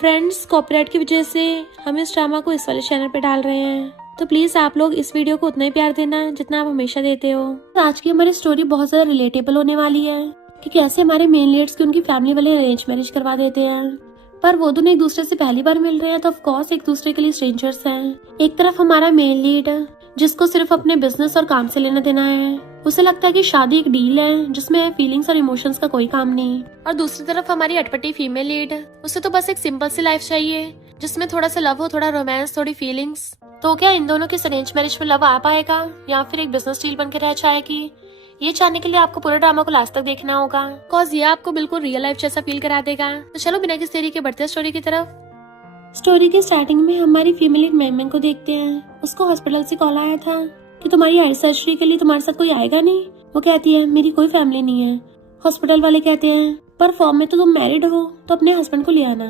Friends, copyright की वजह से हम इस ड्रामा को इस वाले चैनल पे डाल रहे हैं, तो प्लीज आप लोग इस वीडियो को उतना ही प्यार देना जितना आप हमेशा देते हो। आज की हमारी स्टोरी बहुत ज्यादा रिलेटेबल होने वाली है कि कैसे हमारे मेन लीड्स की उनकी फैमिली वाले अरेंज मैरिज करवा देते हैं, पर वो दोनों एक दूसरे से पहली बार मिल रहे हैं तो ऑफ कोर्स एक दूसरे के लिए स्ट्रेंजर्स हैं। एक तरफ हमारा मेन लीड जिसको सिर्फ अपने बिजनेस और काम से लेना देना है, उसे लगता है कि शादी एक डील है जिसमें फीलिंग्स और इमोशंस का कोई काम नहीं। और दूसरी तरफ हमारी अटपटी फीमेल लीड, उसे तो बस एक सिंपल सी लाइफ चाहिए जिसमें थोड़ा सा लव हो, थोड़ा रोमांस, थोड़ी फीलिंग्स। तो क्या इन दोनों के अरेंज मैरिज में लव आ पाएगा या फिर एक बिजनेस डील बन के रह जाएगी? ये जानने के लिए आपको पूरे ड्रामा को लास्ट तक देखना होगा, बिकॉज ये आपको बिल्कुल रियल लाइफ जैसा फील करा देगा। तो चलो बिना किसी देरी के बढ़ते हैं स्टोरी की तरफ। स्टोरी के स्टार्टिंग में हमारी फीमेल लीड मैंग को देखते हैं। उसको हॉस्पिटल से कॉल आया था कि तुम्हारी आई सर्जरी के लिए तुम्हारे साथ कोई आएगा नहीं। वो कहती है मेरी कोई फैमिली नहीं है। हॉस्पिटल वाले कहते हैं पर फॉर्म में तो तुम मैरिड हो तो अपने हस्बैंड को ले आना।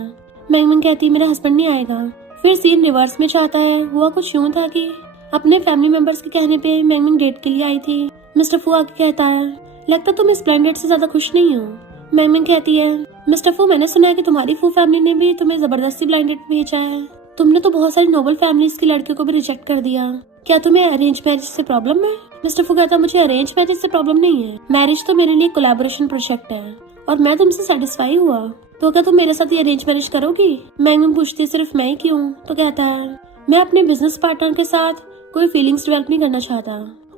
मैंग कहती है मेरा हस्बैंड नहीं आएगा। फिर सीन रिवर्स में जाता है। हुआ कुछ यूं था कि अपने फैमिली मेंबर्स के कहने पे मैंग डेट के लिए आई थी। मिस्टर फू आके कहता है लगता तुम इस ब्लाइंड डेट से ज्यादा खुश नहीं हो। मैंग कहती है मिस्टर फू मैंने सुना है कि तुम्हारी फू फैमिली ने भी तुम्हें जबरदस्ती ब्लाइंड डेट भेजा है। तुमने तो बहुत सारी नोबल फैमिलीज की लड़कियों को भी रिजेक्ट कर दिया। क्या तुम्हें अरेंज मैरिज से प्रॉब्लम है? मिस्टर फू कहता मुझे अरेंज मैरिज से प्रॉब्लम नहीं है। मैरिज तो मेरे लिए कोलैबोरेशन प्रोजेक्ट है और मैं तुमसे सेटिस्फाई हुआ। तो क्या तुम मेरे साथ ये अरेंज मैरिज करोगी? मैंग पूछती है सिर्फ मैं क्यों? तो कहता है मैं अपने बिजनेस पार्टनर के साथ कोई फीलिंग्स डेवलप नहीं करना चाहता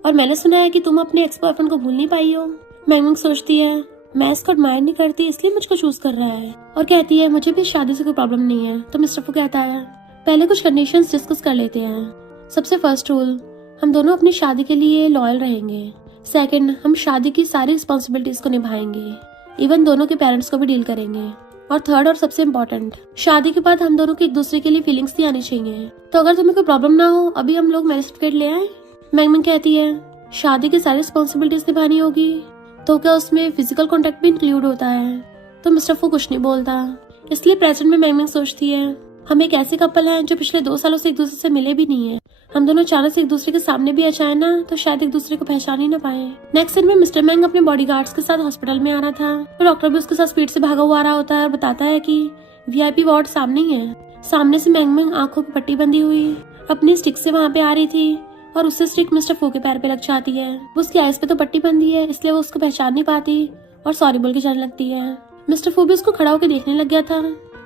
और मैंने सुना है कि तुम अपने एक्स बॉयफ्रेंड को भूल नहीं पाई हो। मैंग सोचती है मैं इसको एडमायर नहीं करती इसलिए मुझको चूज कर रहा है और कहती है मुझे भी शादी से कोई प्रॉब्लम नहीं है। तो मिस्टर फू कहता है पहले कुछ कंडीशंस डिस्कस कर लेते हैं। सबसे फर्स्ट रूल, हम दोनों अपनी शादी के लिए लॉयल रहेंगे। सेकंड, हम शादी की सारी रिस्पॉन्सिबिलिटीज को निभाएंगे, इवन दोनों के पेरेंट्स को भी डील करेंगे। और थर्ड और सबसे इम्पोर्टेंट, शादी के बाद हम दोनों की एक दूसरे के लिए फीलिंग्स नहीं आनी चाहिए। तो अगर तुम्हें कोई प्रॉब्लम ना हो अभी हम लोग मैरिज सर्टिफिकेट ले आए। मैंग कहती है शादी की सारी रिस्पॉन्सिबिलिटीज निभानी होगी तो क्या उसमें फिजिकल कॉन्टेक्ट भी इंक्लूड होता है? तो मिस्टर फू कुछ नहीं बोलता। इसलिए प्रेजेंट में मैंग सोचती है हम एक ऐसे कपल हैं जो पिछले 2 सालों से एक दूसरे से मिले भी नहीं है। हम दोनों अचानक से एक दूसरे के सामने भी आ जाए ना तो शायद एक दूसरे को पहचान ही ना पाए। नेक्स्ट सीन में मिस्टर मैंग अपने बॉडीगार्ड्स के साथ हॉस्पिटल में आ रहा था तो डॉक्टर भी उसके साथ स्पीड से भागा हुआ आ रहा होता है और बताता है कि वीआईपी वार्ड सामने ही है। सामने से मैंग आंखों पर पट्टी बंधी हुई अपनी स्टिक से वहाँ पे आ रही थी और उससे स्टिक मिस्टर फू के पैर पे लग जाती है। उसकी आइज पे तो पट्टी बंधी है इसलिए वो उसको पहचान नहीं पाती और सॉरी बोल के जाने लगती है। मिस्टर फू भी उसको खड़ा होकर देखने लग गया था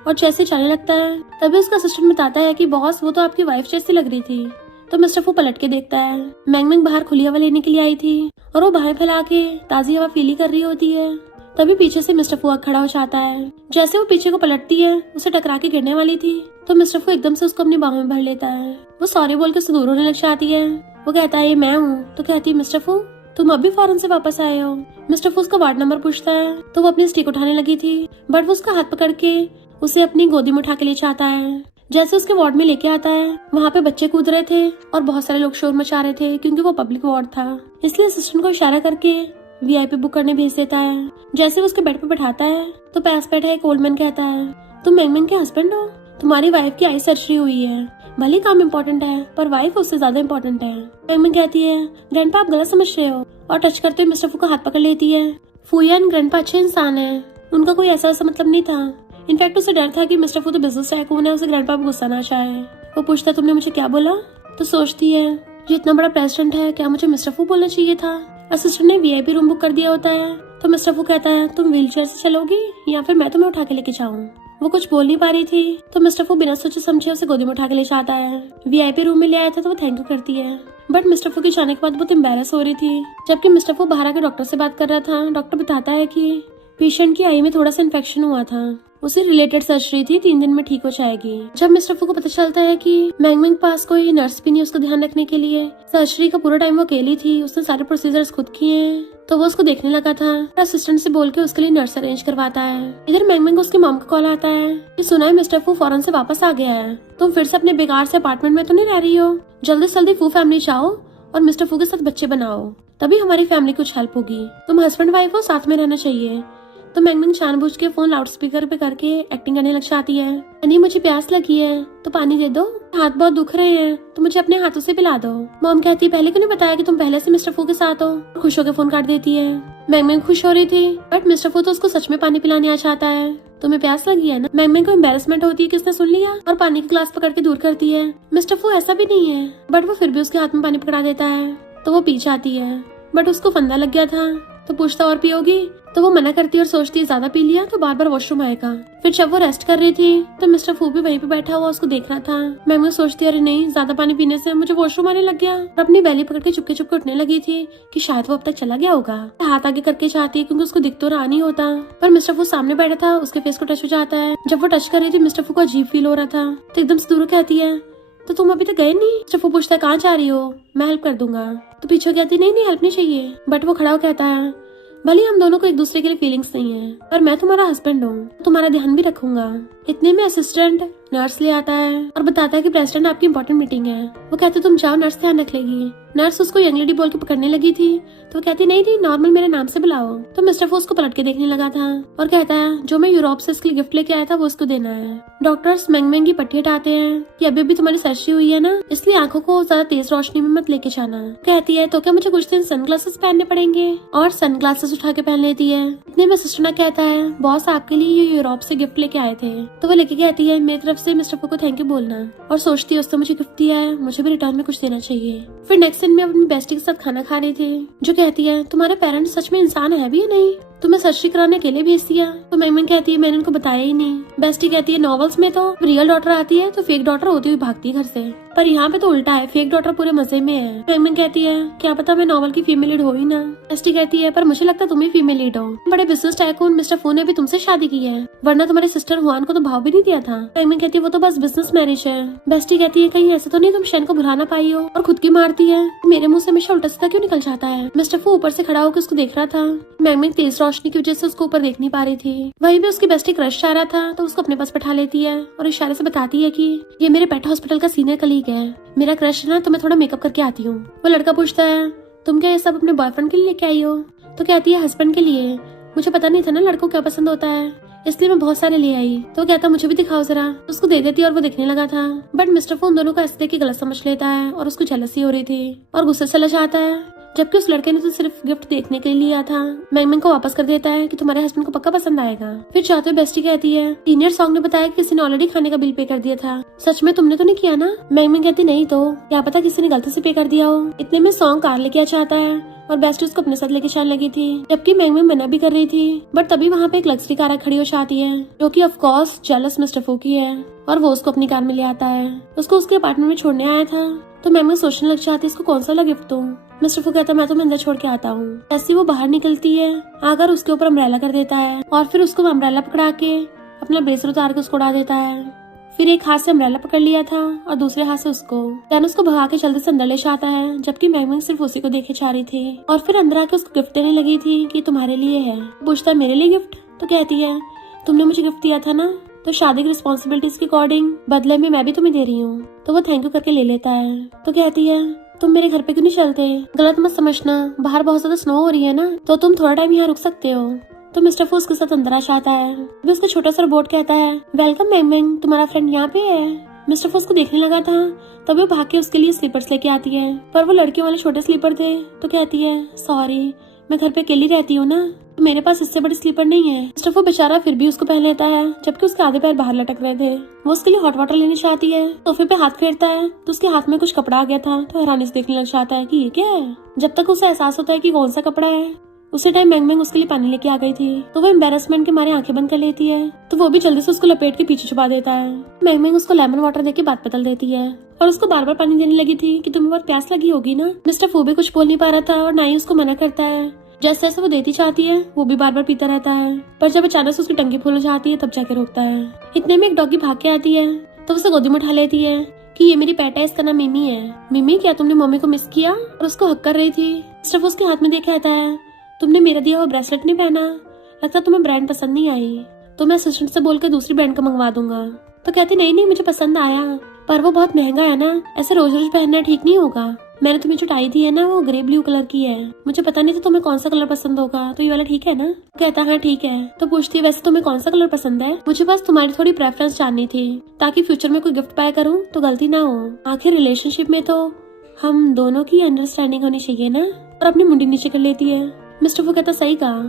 और जैसे जाने लगता है तभी उसका असिस्टेंट बताता है कि बॉस वो तो आपकी वाइफ जैसी लग रही थी। तो मिस्टर फू पलट के देखता है मैंग बाहर खुली हवा लेने के लिए आई थी और वो बाहें फैला के ताजी हवा फील कर रही होती है। तभी पीछे से मिस्टर फू खड़ा हो जाता है। जैसे वो पीछे को पलटती है उसे टकरा के गिरने वाली थी तो मिस्टर फू एकदम से उसको अपनी बाहों में भर लेता है। वो सॉरी बोल के उससे दूर होने लग जाती है। वो कहता है ये मैं हूँ। तो कहती है मिस्टर फू तुम अभी फॉरेन से वापस आए हो? मिस्टर फू उसका वार्ड नंबर पूछता है तो वो अपनी स्टिक उठाने लगी थी बट वो उसका हाथ पकड़ के उसे अपनी गोदी में उठा के ले जाता है। जैसे उसके वार्ड में लेके आता है वहाँ पे बच्चे कूद रहे थे और बहुत सारे लोग शोर मचा रहे थे क्योंकि वो पब्लिक वार्ड था। इसलिए असिस्टेंट को इशारा करके वीआईपी बुक करने भेज देता है। जैसे वो उसके बेड पे बैठाता है तो पास बैठा एक ओल्ड मैन कहता है तुम मैंग के हस्बैंड हो? तुम्हारी वाइफ की आई सर्जरी हुई है। भले काम इम्पोर्टेंट है पर वाइफ उससे ज्यादा इम्पोर्टेंट है। मैंग कहती है ग्रैंडपा आप गलत समझ रहे हो और टच करते हुए मिस्टर फू का हाथ पकड़ लेती है। फूया एंड ग्रैंडपा अच्छे इंसान है, उनका कोई ऐसा मतलब नहीं था। इनफैक्ट उसे डर था कि मिस्टर फू तो बिजनेस टाइकून है, उसे ग्रैंडपा पे गुस्सा ना चाहे। वो पूछता तुमने मुझे क्या बोला? तो सोचती है ये इतना बड़ा प्रेसिडेंट है क्या मुझे मिस्टर फू बोलना चाहिए था। असिस्टेंट ने वीआईपी रूम बुक कर दिया होता है तो मिस्टर फू कहता है तुम व्हीलचेयर से चलोगी या फिर मैं तुम्हें उठा के लेके जाऊँ? वो कुछ बोल नहीं पा रही थी तो मिस्टर फू बिना सोचे समझे उसे गोदी में उठा के ले जाता है। वीआईपी रूम में ले आया था तो वो थैंक यू करती है बट मिस्टर फू के जाने के बाद बहुत एम्बैरस हो रही थी। जबकि मिस्टर फू बाहर आके डॉक्टर से बात कर रहा था। डॉक्टर बताता है कि पेशेंट की आई में थोड़ा सा इन्फेक्शन हुआ था, उसे रिलेटेड सर्जरी थी, 3 दिन में ठीक हो जाएगी। जब मिस्टर फू को पता चलता है कि मैंग पास कोई नर्स भी नहीं उसका ध्यान रखने के लिए, सर्जरी का पूरा टाइम वो अकेली थी, उसने सारे प्रोसीजर्स खुद किए हैं, तो वो उसको देखने लगा था। असिस्टेंट से बोल के उसके लिए नर्स अरेंज करवाता है। इधर मैंग को उसकी मॉम का कॉल आता है कि सुना है मिस्टर फू फॉरेन से वापस आ गया है, तुम फिर से अपने बेकार से अपार्टमेंट में तो नहीं रह रही हो? जल्दी से जल्दी फू फैमिली जाओ और मिस्टर फू के साथ बच्चे बनाओ, तभी हमारी फैमिली कुछ हेल्प होगी। तुम हस्बैंड वाइफ हो, साथ में रहना चाहिए। तो मैंग जानबूझ के फोन लाउड स्पीकर पे करके एक्टिंग करने लग जाती है। यानी मुझे प्यास लगी है तो पानी दे दो, हाथ बहुत दुख रहे हैं तो मुझे अपने हाथों से पिला दो। मॉम कहती है पहले क्यों नहीं बताया कि तुम पहले से मिस्टर फू के साथ हो? खुश होकर फोन काट देती है। मैंग खुश हो रही थी बट मिस्टर फू तो उसको सच में पानी पिलाने आ जाता है। तुम्हें प्यास लगी है ना? मैंग को एम्बेरसमेंट होती है कि उसने सुन लिया और पानी की ग्लास पकड़ के दूर करती है। मिस्टर फू ऐसा भी नहीं है, बट वो फिर भी उसके हाथ में पानी पकड़ा देता है तो वो पी जाती है, बट उसको फंदा लग गया था तो पूछता और पियोगी, तो वो मना करती है और सोचती है ज्यादा पी लिया तो बार बार वॉशरूम आएगा। फिर जब वो रेस्ट कर रही थी तो मिस्टर फू भी वहीं पे बैठा हुआ उसको देख रहा था। मैंग सोचती है अरे नहीं, ज्यादा पानी पीने से मुझे वॉशरूम आने लग गया और अपनी बैली पकड़ के चुपके चुपके उठने लगी थी कि शायद वो अब तक चला गया होगा। हाथ आगे करके चाहती क्योंकि उसको दिख तो रहा नहीं होता, पर मिस्टर फू सामने बैठा था, उसके फेस को टच हो जाता है। जब वो टच कर रही थी मिस्टर फू को अजीब फील हो रहा था तो एकदम से दूर कहती है तो तुम अभी तक गए नहीं? मिस्टर फू पूछता है कहाँ जा रही हो? मैं हेल्प कर दूंगा। तो पीछे कहती नहीं हेल्प नहीं चाहिए, बट वो खड़ा हो कहता है भले हम दोनों को एक दूसरे के लिए फीलिंग्स नहीं है, पर मैं तुम्हारा हस्बैंड हूँ, तुम्हारा ध्यान भी रखूंगा। इतने में असिस्टेंट नर्स ले आता है और बताता है कि प्रेसिडेंट आपकी इंपॉर्टेंट मीटिंग है। वो कहते तुम जाओ, नर्स ध्यान रख लेगी। नर्स उसको यंग लेडी बोल के पकड़ने लगी थी तो वो कहती नहीं नॉर्मल मेरे नाम से बुलाओ। तो मिस्टर फू उसको पलट के देखने लगा था और कहता है जो मैं यूरोप से इसके लिए गिफ्ट लेके आया था वो उसको देना है। डॉक्टर्स मैंग की पट्टी हटाते हैं कि अभी भी तुम्हारी सर्जरी हुई है ना, इसलिए आंखों को ज्यादा तेज रोशनी में मत लेके जाना। कहती है तो क्या मुझे कुछ दिन सनग्लासेस पहनने पड़ेंगे, और सनग्लासेस उठा के पहन लेती है। इतने में सिस्टर कहता है बॉस आपके लिए ये यूरोप से गिफ्ट लेके आए थे। तो वो लेके कहती है मेरी तरफ से मिस्टर फू को थैंक यू बोलना, और सोचती है उसने मुझे गिफ्ट दिया है, मुझे भी रिटर्न में कुछ देना चाहिए। फिर नेक्स्ट दिन में अपनी बेस्टी के साथ खाना खा रही थी जो कहती है तुम्हारे पेरेंट्स सच में इंसान है भी या नहीं, तुम्हें सर्जरी कराने के लिए भेज दिया। तो मैंग कहती है मैंने उनको बताया ही नहीं। बेस्टी कहती है नॉवेल्स में तो रियल डॉटर आती है तो फेक डॉटर होती हुई भागती है घर से, पर यहाँ पे तो उल्टा है, फेक डॉटर पूरे मजे में है। मैंग कहती है क्या पता मैं नॉवल की फीमेल लीड हो ही ना। बेस्टी कहती है पर मुझे लगता है तुम ही फीमेल लीड हो, बड़े बिजनेस टाइकून मिस्टर फू ने भी तुमसे शादी की है, वरना तुम्हारे सिस्टर हुआन को तो भाव भी नहीं दिया था। मैंग कहती है वो तो बस बिजनेस मैरिज है। बेस्टी कहती है कहीं ऐसा तो नहीं तुम शेन को भुला ना पाई हो और खुद की मारती है, मेरे मुंह से हमेशा उल्टा सीधा क्यों निकल जाता है। मिस्टर फू ऊपर से खड़ा होकर उसको देख रहा था। मैंग तेज रोशनी की वजह से उसको ऊपर देख नहीं पा रही थी। वहीं पे उसकी बेस्टी क्रश चाह रहा था तो उसको अपने पास बैठा लेती है और इशारे से बताती है कि ये मेरे पेट हॉस्पिटल का सीनियर कलीग है, मेरा क्रश है ना, तो मैं थोड़ा मेकअप करके आती हूँ। वो लड़का पूछता है तुम क्या ये सब अपने बॉयफ्रेंड के लिए लेके आई हो? तो कहती है हस्बैंड के लिए, मुझे पता नहीं था ना लड़कों क्या पसंद होता है, इसलिए मैं बहुत सारे ले आई। तो कहता मुझे भी दिखाओ जरा। उसको दे देती है और वो देखने लगा था, बट मिस्टर फू उन दोनों को ऐसे देख के गलत समझ लेता है और उसको जेलसी हो रही थी और गुस्से चला जाता है, जबकि उस लड़के ने तो सिर्फ गिफ्ट देखने के लिए लिया था। मैंग को वापस कर देता है कि तुम्हारे हस्बैंड को पक्का पसंद आएगा। फिर चाहते बेस्टी कहती है सीनियर सॉन्ग ने बताया कि किसी ने ऑलरेडी खाने का बिल पे कर दिया था, सच में तुमने तो नहीं किया ना? मैंग कहती नहीं, तो क्या पता किसी ने गलती से पे कर दिया हो। इतने में सॉन्ग कार लेके आ चाहता है और बेस्टी उसको अपने साथ लेके चलने लगी थी, जबकि मैंग मना भी कर रही थी, बट तभी वहाँ पे एक लग्जरी कार खड़ी हो जाती है जो कि ऑफ कोर्स जेलस मिस्टर फू की है और वो उसको अपनी कार में ले आता है। उसको उसके अपार्टमेंट में छोड़ने आया था तो मैंग सोचने लग जाती इसको कौन सा वाला गिफ्ट दूं। मिस्टर फू कहता मैं तुम्हें अंदर छोड़ के आता हूँ। ऐसी वो बाहर निकलती है आकर उसके ऊपर अम्ब्रेला कर देता है और फिर उसको अम्ब्रेला पकड़ा के अपना ब्रेसलेट उतार के उसको उड़ा देता है। फिर एक हाथ से अम्ब्रेला पकड़ लिया था और दूसरे हाथ से उसको भगा के जल्दी से अंदर ले जाता है, जबकि मैंग सिर्फ उसी को देखे जा रही थी और फिर अंदर आके उसको गिफ्ट देने लगी थी कि तुम्हारे लिए है। पूछता है मेरे लिए गिफ्ट? तो कहती है तुमने मुझे गिफ्ट दिया था ना, तो शादी की रिस्पॉन्सिबिलिटीज के अकॉर्डिंग बदले में मैं भी तुम्हें दे रही हूँ। तो वो थैंक यू करके ले लेता है। तो कहती है तुम मेरे घर पे क्यों नहीं चलते? गलत मत समझना, बाहर बहुत ज्यादा स्नो हो रही है ना, तो तुम थोड़ा टाइम यहाँ रुक सकते हो। तो मिस्टर फू उसके साथ अंदर आ जाता है। भी उसका छोटा सा रोबोट कहता है वेलकम मैंग, तुम्हारा फ्रेंड यहाँ पे है। मिस्टर फू उसको देखने लगा था तभी वो भाग के उसके लिए स्लीपर्स लेके आती है, पर वो लड़कियों वाले छोटे स्लीपर थे। तो कहती है सॉरी मैं घर पे अकेली रहती हूँ ना, तो मेरे पास इससे बड़ी स्लीपर नहीं है। मिस्टर फू बेचारा फिर भी उसको पहन लेता है, जबकि उसके आधे पैर बाहर लटक रहे थे। वो उसके लिए हॉट वाटर लेनी चाहती है, सोफे पे हाथ फेरता है तो उसके हाथ में कुछ कपड़ा आ गया था, तो हैरानी से देखने लग जाता है कि ये क्या है। जब तक उसे एहसास होता है कि कौन सा कपड़ा है, उसी टाइम मैंग उसके लिए पानी लेके आ गई थी, तो वो एम्बेरसमेंट के मारे आंखें बंद कर लेती है। तो वो भी जल्दी से उसको लपेट के पीछे छुपा देता है। मैंग उसको लेमन वाटर देके बात बदल देती है और उसको बार बार पानी देने लगी थी कि तुम्हें बहुत प्यास लगी होगी ना। मिस्टर फू भी कुछ बोल नहीं पा रहा था और ना ही उसको मना करता है। जैसे जैसे वो देती चाहती है वो भी बार बार पीता रहता है, पर जब अचानक से उसकी टंकी फूल जाती है तब जाके रोकता है। इतने में एक डॉगी भाग के आती है तो उसे गोदी में उठा लेती है कि ये मेरी पेट है, इसका नाम मिमी है। मिमी क्या तुमने मम्मी को मिस किया? और उसको हक कर रही थी। सिर्फ उसके हाथ में देख आता है तुमने मेरा दिया हुआ ब्रेसलेट नहीं पहना, लगता तुम्हें ब्रांड पसंद नहीं आई, तो मैं असिस्टेंट से बोल के दूसरी ब्रांड का मंगवा दूंगा। तो कहती नहीं मुझे पसंद आया, पर वो बहुत महंगा है ना, ऐसे रोज रोज पहनना ठीक नहीं होगा। मैंने तुम्हें जो टाई दी है ना वो ग्रे ब्लू कलर की है, मुझे पता नहीं था तुम्हें कौन सा कलर पसंद होगा, तो ये वाला ठीक है ना? कहता हाँ ठीक है। तो पूछती है वैसे तुम्हें कौन सा कलर पसंद है? मुझे बस तुम्हारी थोड़ी प्रेफरेंस जाननी थी ताकि फ्यूचर में कोई गिफ्ट पाया करूँ तो गलती ना हो। आखिर रिलेशनशिप में तो हम दोनों की अंडरस्टैंडिंग होनी चाहिए ना। और अपनी मुंडी नीचे कर लेती है। मिस्टर वो कहता सही कहा,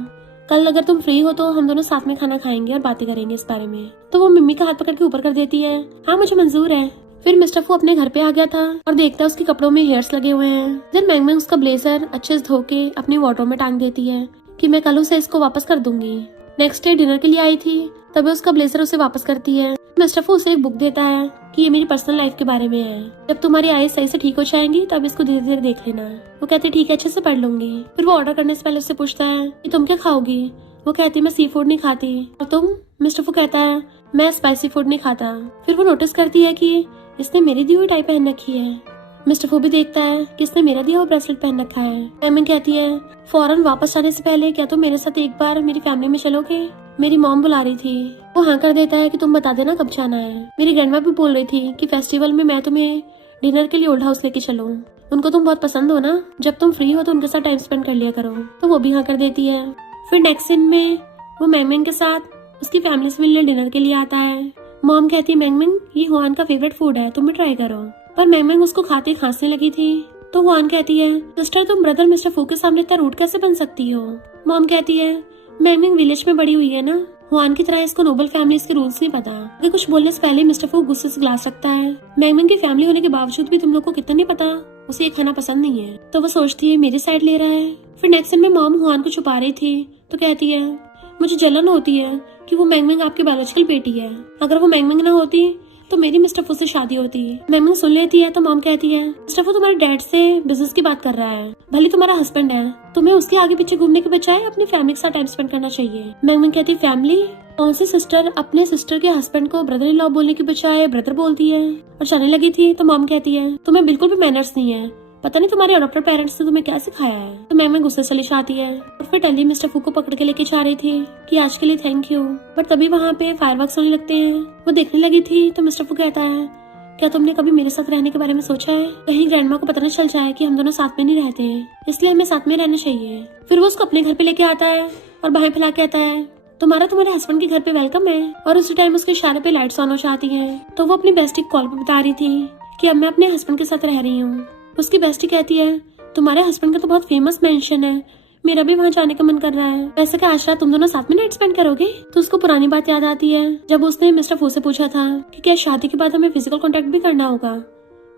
कल अगर तुम फ्री हो तो हम दोनों साथ में खाना खाएंगे और बातें करेंगे इस बारे में। तो वो मम्मी का हाथ पकड़ के ऊपर कर देती है। हाँ मुझे मंजूर है। फिर मिस्टर फू अपने घर पे आ गया था और देखता है उसके कपड़ों में हेयर्स लगे हुए हैं। देन मैंग मैंग उसका ब्लेजर अच्छे से धो के अपनी वार्डरोब में टांग देती है कि मैं कल उसे इसको वापस कर दूंगी। नेक्स्ट डे डिनर के लिए आई थी, तभी उसका ब्लेजर उसे वापस करती है। मिस्टर फू उसे एक बुक देता है कि ये मेरी पर्सनल लाइफ के बारे में है। जब तुम्हारी आईज सही से ठीक हो जाएंगी तब इसको धीरे धीरे देख लेना। वो कहती है ठीक है, अच्छे से पढ़ लूंगी। फिर वो ऑर्डर करने से पहले उससे पूछता है कि तुम क्या खाओगी। वो कहती है मैं सी फूड नहीं खाती। और तुम? मिस्टर फू कहता है मैं स्पाइसी फूड नहीं खाता। फिर वो नोटिस करती है कि इसने मेरी दी हुई टाई पहन रखी है। मिस्टर फू भी देखता है कि इसने मेरा दिया हुआ ब्रेसलेट पहन रखा है। मैम कहती है फौरन वापस आने से पहले क्या तुम मेरे साथ एक बार मेरी फैमिली में चलोगे? मेरी मॉम बुला रही थी। वो हाँ कर देता है कि तुम बता देना कब जाना है। मेरी ग्रैंडमा भी बोल रही थी कि फेस्टिवल में मैं तुम्हें डिनर के लिए ओल्ड हाउस लेके चलूं। उनको तुम बहुत पसंद हो ना, जब तुम फ्री हो तो उनके साथ टाइम स्पेंड कर लिया करो। तो वो भी हाँ कर देती है। फिर नेक्स्ट सीन में वो मैंग के साथ उसकी फैमिली से मिलने डिनर के लिए आता है। मॉम कहती है मैंग ये हुआन का फेवरेट फूड है, तुम भी ट्राई करो। पर मैंग उसको खाते खांसने लगी थी। तो हुआन कहती है सिस्टर तुम ब्रदर मिस्टर फू के सामने इतना रूड कैसे बन सकती हो? मॉम कहती है मैंग विलेज में बड़ी हुई है ना, हुआन की तरह इसको नोबल फैमिली के रूल्स नहीं पता। अगर कुछ बोलने से पहले मिस्टर फू गुस्से से ग्लास रखता है। मैंग की फैमिली होने के बावजूद भी तुम लोग को कितना नहीं पता उसे ये खाना पसंद नहीं है। तो वो सोचती है मेरी साइड ले रहा है। फिर नेक्स्ट सीन में मॉम हुआन को छुपा रही थी तो कहती है मुझे जलन होती है कि वो मैंग आपकी बायोलॉजिकल बेटी है। अगर वो मैंग ना होती तो मेरी मिस्टर फू से शादी होती। मैंग सुन लेती है तो मॉम कहती है मिस्टर फू तुम्हारे डैड से बिजनेस की बात कर रहा है, भले तुम्हारा हस्बैंड है, तुम्हें उसके आगे पीछे घूमने के बजाय अपनी फैमिली के साथ टाइम स्पेंड करना चाहिए। मैंग कहती है फैमिली? कौन सी सिस्टर अपने सिस्टर के हस्बैंड को ब्रदर इन लॉ बोलने के बजाय ब्रदर बोलती है? और जाने लगी थी तो मॉम कहती है तुम्हें बिल्कुल भी मैनर्स नहीं है, पता नहीं तुम्हारे अडॉप्टेड पेरेंट्स ने तुम्हें क्या सिखाया है। तो मैम गुस्से से चली आती है और फिर टल्ली मिस्टर फू को पकड़ के लेके जा रही थी कि आज के लिए थैंक यू। बट तभी वहाँ पे फायरवर्क्स होने लगते हैं। वो देखने लगी थी तो मिस्टर फू कहता है क्या तुमने कभी मेरे साथ रहने के बारे में सोचा है? कहीं ग्रैंडमा को पता न चल जाए कि हम दोनों साथ में नहीं रहते, इसलिए हमें साथ में रहना चाहिए। फिर वो उसको अपने घर पे लेके आता है और बाहें फैला के आता है तुम्हारे हस्बैंड के घर पे वेलकम है। और उसी टाइम उसके इशारे पे लाइट्स ऑन हो जाती है। तो वो अपनी बेस्टी कॉल पे बता रही थी कि अब मैं अपने हस्बैंड के साथ रह रही हूँ। उसकी बेस्टी कहती है तुम्हारे हस्बैंड का तो बहुत फेमस मेंशन है, मेरा भी वहाँ जाने का मन कर रहा है। वैसे क्या आज रात तुम दोनों साथ में नाइट स्पेंड करोगे? तो उसको पुरानी बात याद आती है जब उसने मिस्टर फू से पूछा था कि क्या शादी के बाद हमें फिजिकल कांटेक्ट भी करना होगा।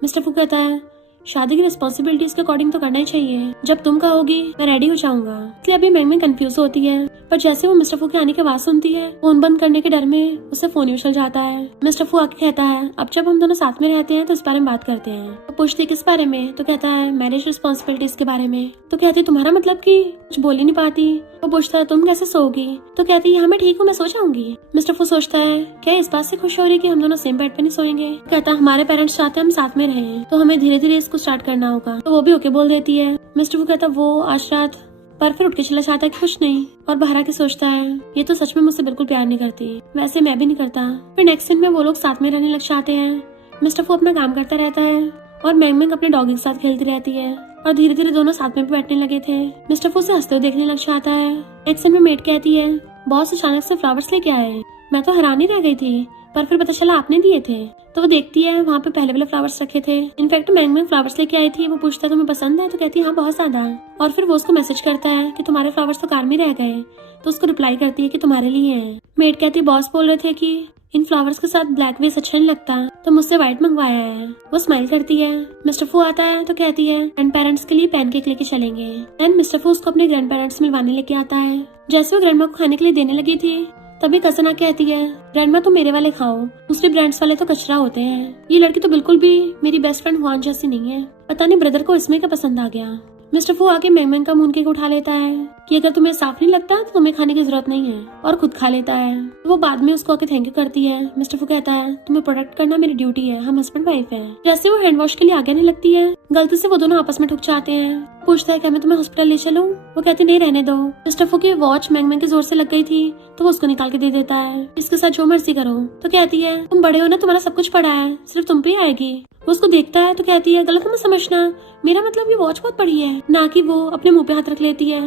मिस्टर फू कहता है शादी की रिस्पॉन्सिबिलिटीज के अकॉर्डिंग तो करना ही चाहिए, जब तुम कहोगी मैं रेडी हो जाऊंगा। इसलिए अभी मैंग कंफ्यूज होती है। पर जैसे वो मिस्टर फू के आने की आवाज सुनती है फोन बंद करने के डर में उससे फोन ही उछल जाता है। मिस्टर फू आके कहता है अब जब हम दोनों साथ में रहते हैं तो इस बारे में बात करते हैं। तो पूछती है किस बारे में? तो कहता है मैरिज रिस्पॉन्सिबिलिटीज के बारे में। तो कहती है तुम्हारा मतलब कि कुछ बोल ही नहीं पाती। वो पूछता है तुम कैसे सोओगी? तो कहती है हाँ मैं ठीक हूँ, मैं सो जाऊंगी। मिस्टर फू सोचता है क्या इस बात से खुश हो रही कि हम दोनों सेम बेड पे नहीं सोएंगे? कहता है हमारे पेरेंट्स चाहते हैं हम साथ में रहें, तो हमें धीरे धीरे इसको स्टार्ट करना होगा। तो वो भी ओके बोल देती है। मिस्टर फू कहता वो आज रात, पर फिर उठ के चला जाता है कि कुछ नहीं। और बाहर आके सोचता है ये तो सच में मुझसे बिल्कुल प्यार नहीं करती, वैसे मैं भी नहीं करता। फिर नेक्स्ट सीन में वो लोग साथ में रहने लग जाते हैं। मिस्टर फू अपना काम करता रहता है और मैंग अपने डॉगी के साथ खेलती रहती है और धीरे धीरे दोनों साथ में भी बैठने लगे थे। मिस्टर फू से हंसते हुए देखने लग जाता है। नेक्स्ट सीन में मेट कहती है बॉस अचानक से फ्लावर्स लेके आए, मैं तो हैरान ही रह गई थी, पर फिर पता चला आपने दिए थे। तो वो देखती है वहाँ पे पहले वाले फ्लावर्स रखे थे। इनफैक्ट मैंग फ्लावर्स लेके आई थी। वो पूछता है तुम्हें पसंद है? तो कहती है हाँ बहुत ज्यादा। और फिर वो उसको मैसेज करता है कि तुम्हारे फ्लावर्स तो कार में रह गए। तो उसको रिप्लाई करती है कि तुम्हारे लिए है। मेड कहती बॉस बोल रहे थे कि इन फ्लावर्स के साथ ब्लैक वेस्ट अच्छा नहीं लगता, तो मुझसे व्हाइट मंगवाया है। वो स्माइल करती है। मिस्टर फू आता है तो कहती है ग्रैंड पेरेंट्स के लिए पैनकेक लेके चलेंगे। एंड मिस्टर फू उसको अपने ग्रैंड पेरेंट्स मिलवाने लेके आता है। जैसे वो ग्रैंडमा को खाने के लिए देने लगी थी तभी कसना कहती है ग्रैंडमा तुम मेरे वाले खाओ, दूसरे ब्रांड्स वाले तो कचरा होते हैं। ये लड़की तो बिल्कुल भी मेरी बेस्ट फ्रेंड हुआन जैसी नहीं है, पता नहीं ब्रदर को इसमें क्या पसंद आ गया। मिस्टर फू आके मैंग का मून केक उठा लेता है कि अगर तुम्हें साफ नहीं लगता तो तुम्हें खाने की जरूरत नहीं है, और खुद खा लेता है। वो बाद में उसको आके थैंक यू करती है। मिस्टर फू कहता है तुम्हें प्रोटेक्ट करना मेरी ड्यूटी है, हम हस्बैंड वाइफ है। जैसे वो हैंड वॉश के लिए आगे नहीं लगती है, गलती से वो दोनों आपस में ठुक जाते हैं। पूछता है क्या मैं तुम्हें हॉस्पिटल ले चलूं? वो कहती नहीं रहने दो। मिस्टर फू की वॉच मैंग के जोर से लग गई थी तो वो उसको निकाल के दे देता है, इसके साथ जो मर्जी करो। तो कहती है तुम बड़े हो ना, तुम्हारा सब कुछ पड़ा है, सिर्फ तुम पे आएगी। वो उसको देखता है तो कहती है गलत मत समझना, मेरा मतलब ये वॉच बहुत बड़ी है, ना कि वो अपने मुंह पे हाथ रख लेती है।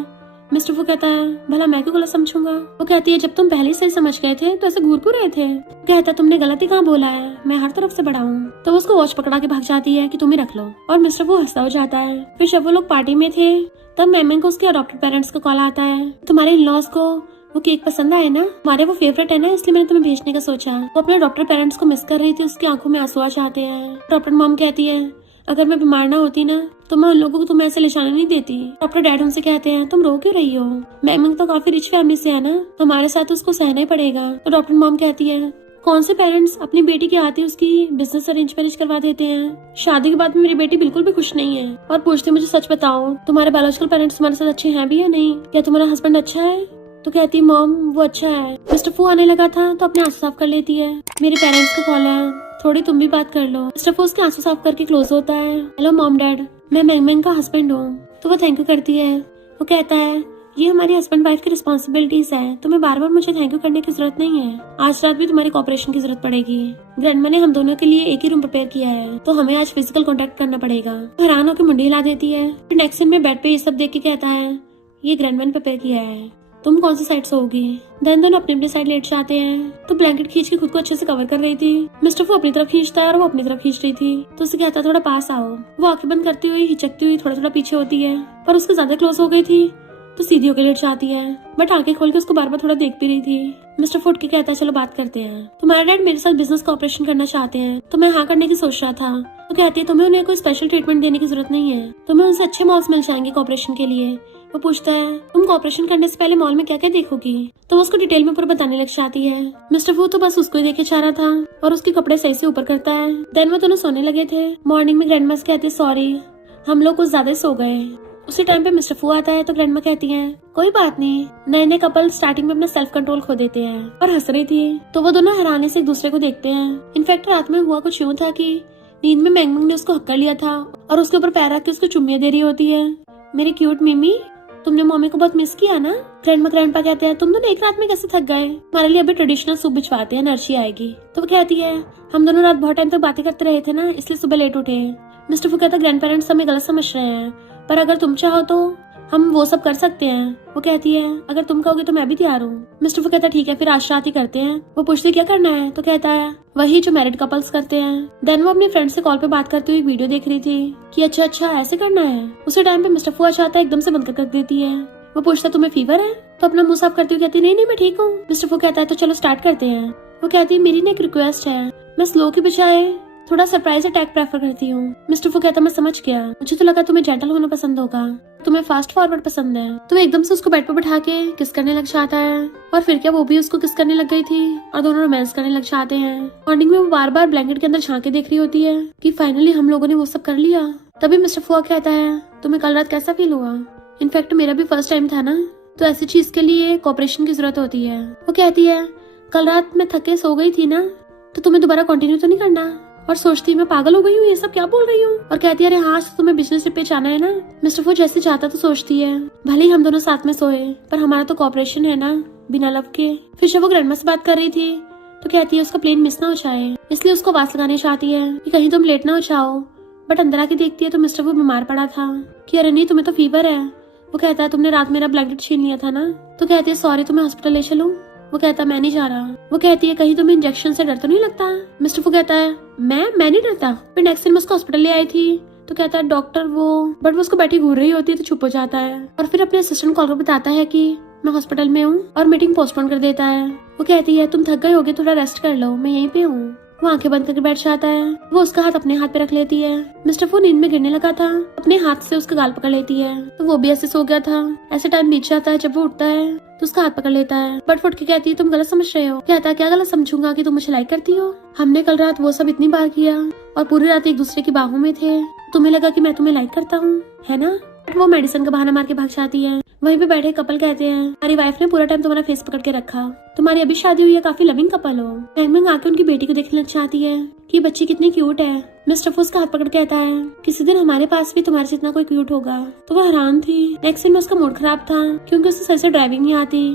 मिस्टर फू कहता है भला मैं क्यों गलत समझूंगा। वो कहती है जब तुम पहले से ही समझ गए थे तो ऐसे घूर क्यों रहे थे। वो कहता है तुमने गलती कहाँ बोला है, मैं हर तरफ से बड़ा हूँ। तो वो उसको वॉच पकड़ा के भाग जाती है कि तुम ही रख लो, और मिस्टर फू हंसता हो जाता है। फिर जब वो लोग पार्टी में थे तब मैमन को उसके अडॉप्टेड पेरेंट्स का कॉल आता है। तुम्हारे इन-लॉज को वो केक पसंद आए ना, हमारे वो फेवरेट है ना, इसलिए मैंने तुम्हें भेजने का सोचा। वो अपने डॉक्टर पेरेंट्स को मिस कर रही थी, उसकी आंखों में आंसू आ जाते हैं। डॉक्टर मॉम कहती है अगर मैं बीमार ना होती ना तो मैं उन लोगों को तुम्हें ऐसे ले जाने नहीं देती। डॉक्टर डैड उनसे कहते हैं तुम रो क्यों रही हो, मैमन तो काफी रिच फैमिली से है ना, तो हमारे साथ उसको सहना ही पड़ेगा। तो डॉक्टर मॉम कहती है कौन से पेरेंट्स अपनी बेटी के आते उसकी बिजनेस अरेंज मैरिज करवा देते हैं। शादी के बाद में मेरी बेटी बिल्कुल भी खुश नहीं है और पूछती मुझे सच बताओ तुम्हारे बायोलॉजिकल पेरेंट्स तुम्हारे साथ अच्छे हैं भी या नहीं, क्या तुम्हारा हस्बैंड अच्छा है। तो कहती मॉम वो अच्छा है। मिस्टर फू आने लगा था तो अपने आंसू साफ कर लेती है। मेरे पेरेंट्स का कॉल है, थोड़ी तुम भी बात कर लो। मिस्टर फू उसके आंसू साफ करके क्लोज होता है। हेलो मॉम डैड, मैं मैंगमैंग का हस्बैंड हूँ। तो वो थैंक यू करती है। वो कहता है ये हमारी हस्बैंड वाइफ की रिस्पॉन्सिबिलिटीज है, तुम्हें बार बार मुझे थैंक यू करने की जरूरत नहीं है। आज रात भी तुम्हारी कॉपरेशन की जरूरत पड़ेगी। ग्रैंडमा ने हम दोनों के लिए एक ही रूम प्रिपेयर किया है, तो हमें आज फिजिकल कांटेक्ट करना पड़ेगा। हैरान होकर मुंडी हिला देती है। फिर नेक्स्ट सीन में बेड पे ये सब देख के कहता है ये ग्रैंडमा ने प्रिपेयर किया है, तुम कौन सी साइड सोओगी। देन दोनों अपनी अपनी साइड लेट जाते हैं। तो ब्लैंकेट खींच के खुद को अच्छे से कवर कर रही थी। मिस्टर फू अपनी तरफ खींचता है और वो अपनी तरफ खींच रही थी। तो उसे कहता है थोड़ा पास आओ। वो आंखें बंद करती हुई हिचकती हुई थोड़ा थोड़ा पीछे होती है, पर उसके ज्यादा क्लोज हो गई थी तो सीधी होकर लेट जाती है, बट आंखें खोल के उसको बार बार थोड़ा देख भी रही थी। मिस्टर फूड के कहता है चलो बात करते हैं, तुम्हारा डैड मेरे साथ बिजनेस कॉपरेशन करना चाहते हैं, तो मैं हाँ करने की सोच रहा था। तो कहती है तुम्हें उन्हें कोई स्पेशल ट्रीटमेंट देने की जरूरत नहीं है, तुम्हें उनसे अच्छे मॉल्स मिल जाएंगे कॉपरेशन के लिए। वो पूछता है तुम कॉपरेशन करने से पहले मॉल में क्या क्या देखोगी। तो वो उसको डिटेल में पूरा बताने लग जाती है। मिस्टर फू तो बस उसको ही देखे जा रहा था और उसके कपड़े सही से ऊपर करता है। देन वो दोनों सोने लगे थे। मॉर्निंग में ग्रैंडमा से कहते सॉरी हम लोग कुछ ज्यादा सो गए। उसी टाइम पे मिस्टर फू आता है तो ग्रैंडमा कहती है कोई बात नहीं, नए नए कपल स्टार्टिंग में अपना सेल्फ कंट्रोल खो देते हैं, और हंस रही थी। तो वो दोनों हैरानी से एक दूसरे को देखते हैं। इनफैक्ट रात में हुआ कुछ यूं था कि नींद में मैंगमैंग ने उसको हक कर लिया था और उसके ऊपर पैर रख के उसको चुम्मियां दे रही होती है। मेरी क्यूट मिमी, तुमने मम्मी को बहुत मिस किया ना। ग्रैंडपा कहते हैं तुम दोनों एक रात में कैसे थक गए, हमारे लिए अभी ट्रेडिशनल सूप भिजवाते हैं, एनर्जी आएगी। तो वो कहती है हम दोनों रात बहुत टाइम तक बातें करते रहे थे ना, इसलिए सुबह लेट उठे। मिस्टर फू कहता ग्रैंड पेरेंट्स हमें गलत समझ रहे हैं, पर अगर तुम चाहो तो हम वो सब कर सकते हैं। वो कहती है अगर तुम कहोगे तो मैं भी तैयार हूँ। मिस्टर फू कहता ठीक है फिर आज रात ही करते हैं। वो पूछती क्या करना है, तो कहता है वही जो मैरिड कपल्स करते हैं। देन वो अपनी फ्रेंड से कॉल पे बात करते हुए वीडियो देख रही थी कि अच्छा ऐसे करना है। उसी टाइम पे मिस्टर फू आ जाता है, एकदम से बंद कर देती है। वो पूछता तुम्हें फीवर है, तो अपना मुंह साफ करती हुई कहती नहीं मैं ठीक हूँ। मिस्टर फू कहता है तो चलो स्टार्ट करते हैं। वो कहती है मेरी ना एक रिक्वेस्ट है, मैं स्लो की बजाय थोड़ा सरप्राइज अटैक प्रेफर करती हूँ। मिस्टर फू कहता मैं समझ गया, मुझे तो लगा तुम्हें जेंटल होना पसंद होगा, तुम्हें फास्ट फॉरवर्ड पसंद है। तो एकदम से उसको बेड पर बैठा के किस करने लग जाता है, और फिर क्या वो भी उसको किस करने लग गई थी और दोनों रोमांस करने लग जाते हैं। मॉर्निंग में वो बार बार ब्लैंकेट के अंदर झांके देख रही होती है कि फाइनली हम लोगों ने वो सब कर लिया। तभी मिस्टर फू कहता है तुम्हें कल रात कैसा फील हुआ। इनफैक्ट मेरा भी फर्स्ट टाइम था ना, तो ऐसी चीज के लिए कॉपरेशन की जरूरत होती है। वो कहती है कल रात मैं थके सो गई थी ना, तो तुम्हें दोबारा कंटिन्यू तो नहीं करना। और सोचती मैं पागल हो गई हूँ, ये सब क्या बोल रही हूँ। और कहती है अरे हाँ तुम्हें बिजनेस ट्रिप पे जाना है ना। मिस्टर फू जैसे जाता तो सोचती है भले ही हम दोनों साथ में सोए, पर हमारा तो कॉपरेशन है ना बिना लव के। फिर जब वो ग्रैंडमा से बात कर रही थी तो कहती है उसका प्लेन मिस ना हो जाए, इसलिए उसको आवाज लगानी चाहती है कि कहीं तुम लेट ना हो जाओ। बट अंदर आके देखती है तो मिस्टर फू बीमार पड़ा था कि अरे नहीं तुम्हें तो फीवर है। वो कहता है तुमने रात मेरा ब्लैंकेट छीन लिया था ना। तो कहती है सॉरी तुम्हें हॉस्पिटल ले चलूं। वो कहता मैं नहीं जा रहा। वो कहती है कहीं तुम्हें इंजेक्शन से डर तो नहीं लगता। मिस्टर फू कहता है मैं नहीं डरता। फिर नेक्स्ट दिन मैं उसको हॉस्पिटल ले आई थी तो कहता है डॉक्टर बट वो उसको बैठी घूर रही होती है तो चुप हो जाता है, और फिर अपने असिस्टेंट कॉल कर बताता है कि मैं हॉस्पिटल में हूँ, और मीटिंग पोस्टपोन कर देता है। वो कहती है तुम थक गए होगे, थोड़ा रेस्ट कर लो, मैं यहीं पे हूँ। वो आंखें बंद करके बैठ जाता है। वो उसका हाथ अपने हाथ पे रख लेती है। मिस्टर फू नींद में गिरने लगा था, अपने हाथ से उसका गाल पकड़ लेती है, तो वो भी ऐसे सो गया था। ऐसे टाइम बीत जाता है, जब वो उठता है तो उसका हाथ पकड़ लेता है। बट फुट के कहती है तुम गलत समझ रहे हो। कहता है क्या गलत समझूंगा कि तुम मुझे लाइक करती हो। हमने कल रात वो सब इतनी बार किया और पूरी रात एक दूसरे की बाहों में थे, तुम्हें लगा कि मैं तुम्हें लाइक करता हूँ, है ना। वो मेडिसिन का बहाना मार के भाग जाती है। वहीं पे बैठे कपल कहते हैं हमारी वाइफ ने पूरा टाइम तुम्हारा फेस पकड़ के रखा, तुम्हारी अभी शादी हुई है, काफी लविंग कपल हो। मैंगमैंग आके उनकी बेटी को देखने लग जाती है कि बच्ची कितनी क्यूट है। मिस्टर फू उसका हाथ पकड़ कहता है किसी दिन हमारे पास भी तुम्हारे जितना कोई क्यूट होगा। तो वो हैरान थी। नेक्स्ट दिन में उसका मूड खराब था क्योंकि उसे सही से ड्राइविंग नहीं आती।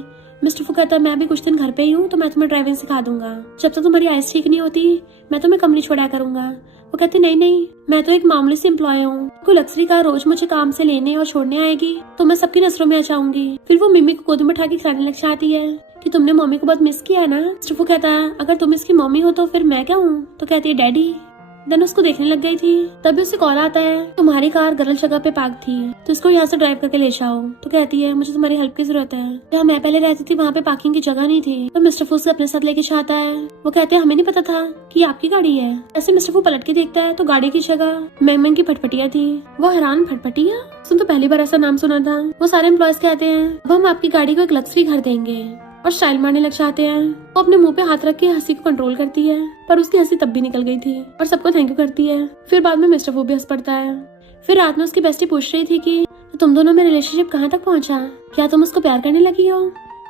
मिस्टर फू कहता है मैं भी कुछ दिन घर पे ही हूँ तो मैं तुम्हें ड्राइविंग सिखा दूंगा, जब तक तुम्हारी आइस ठीक नहीं होती मैं तुम्हें कंपनी छोड़ा करूंगा। वो कहते नहीं नहीं, मैं तो एक मामूली सी एम्प्लॉय हूँ, कोई लग्जरी कार रोज मुझे काम से लेने और छोड़ने आएगी तो मैं सबकी नजरों में आ जाऊंगी। फिर वो मिमी को गोद में उठा के खिलाने लग जाती है कि तुमने मम्मी को बहुत मिस किया है ना। मिस्टर फू कहता है अगर तुम इसकी मम्मी हो तो फिर मैं क्या हूँ। तो कहती है डैडी। देन उसको देखने लग गई थी, तभी उसे कॉल आता है तुम्हारी कार गलत जगह पे पार्क थी तो इसको यहाँ से ड्राइव करके ले जाओ। तो कहती है मुझे तुम्हारी हेल्प की जरूरत है, जहाँ मैं पहले रहती थी वहाँ पे पार्किंग की जगह नहीं थी। तो मिस्टर फू से अपने साथ लेके जाता है। वो कहते हैं हमें नहीं पता था कि आपकी गाड़ी है। ऐसे मिस्टर फू पलट के देखता है तो गाड़ी की जगह मैंग की फटफटिया थी। वो हैरान, फटफटिया उसने तो पहली बार ऐसा नाम सुना था। वो सारे एम्प्लॉयज कहते हैं अब हम आपकी गाड़ी को एक लग्जरी घर देंगे और स्टाइल मारने लग जाते हैं। वो अपने मुंह पे हाथ रख के हंसी को कंट्रोल करती है पर उसकी हंसी तब भी निकल गई थी और सबको थैंक यू करती है। फिर बाद में मिस्टर फू भी हंस पड़ता है। फिर रात में उसकी बेस्टी पूछ रही थी कि तो तुम दोनों में रिलेशनशिप कहाँ तक पहुँचा, क्या तुम उसको प्यार करने लगी हो।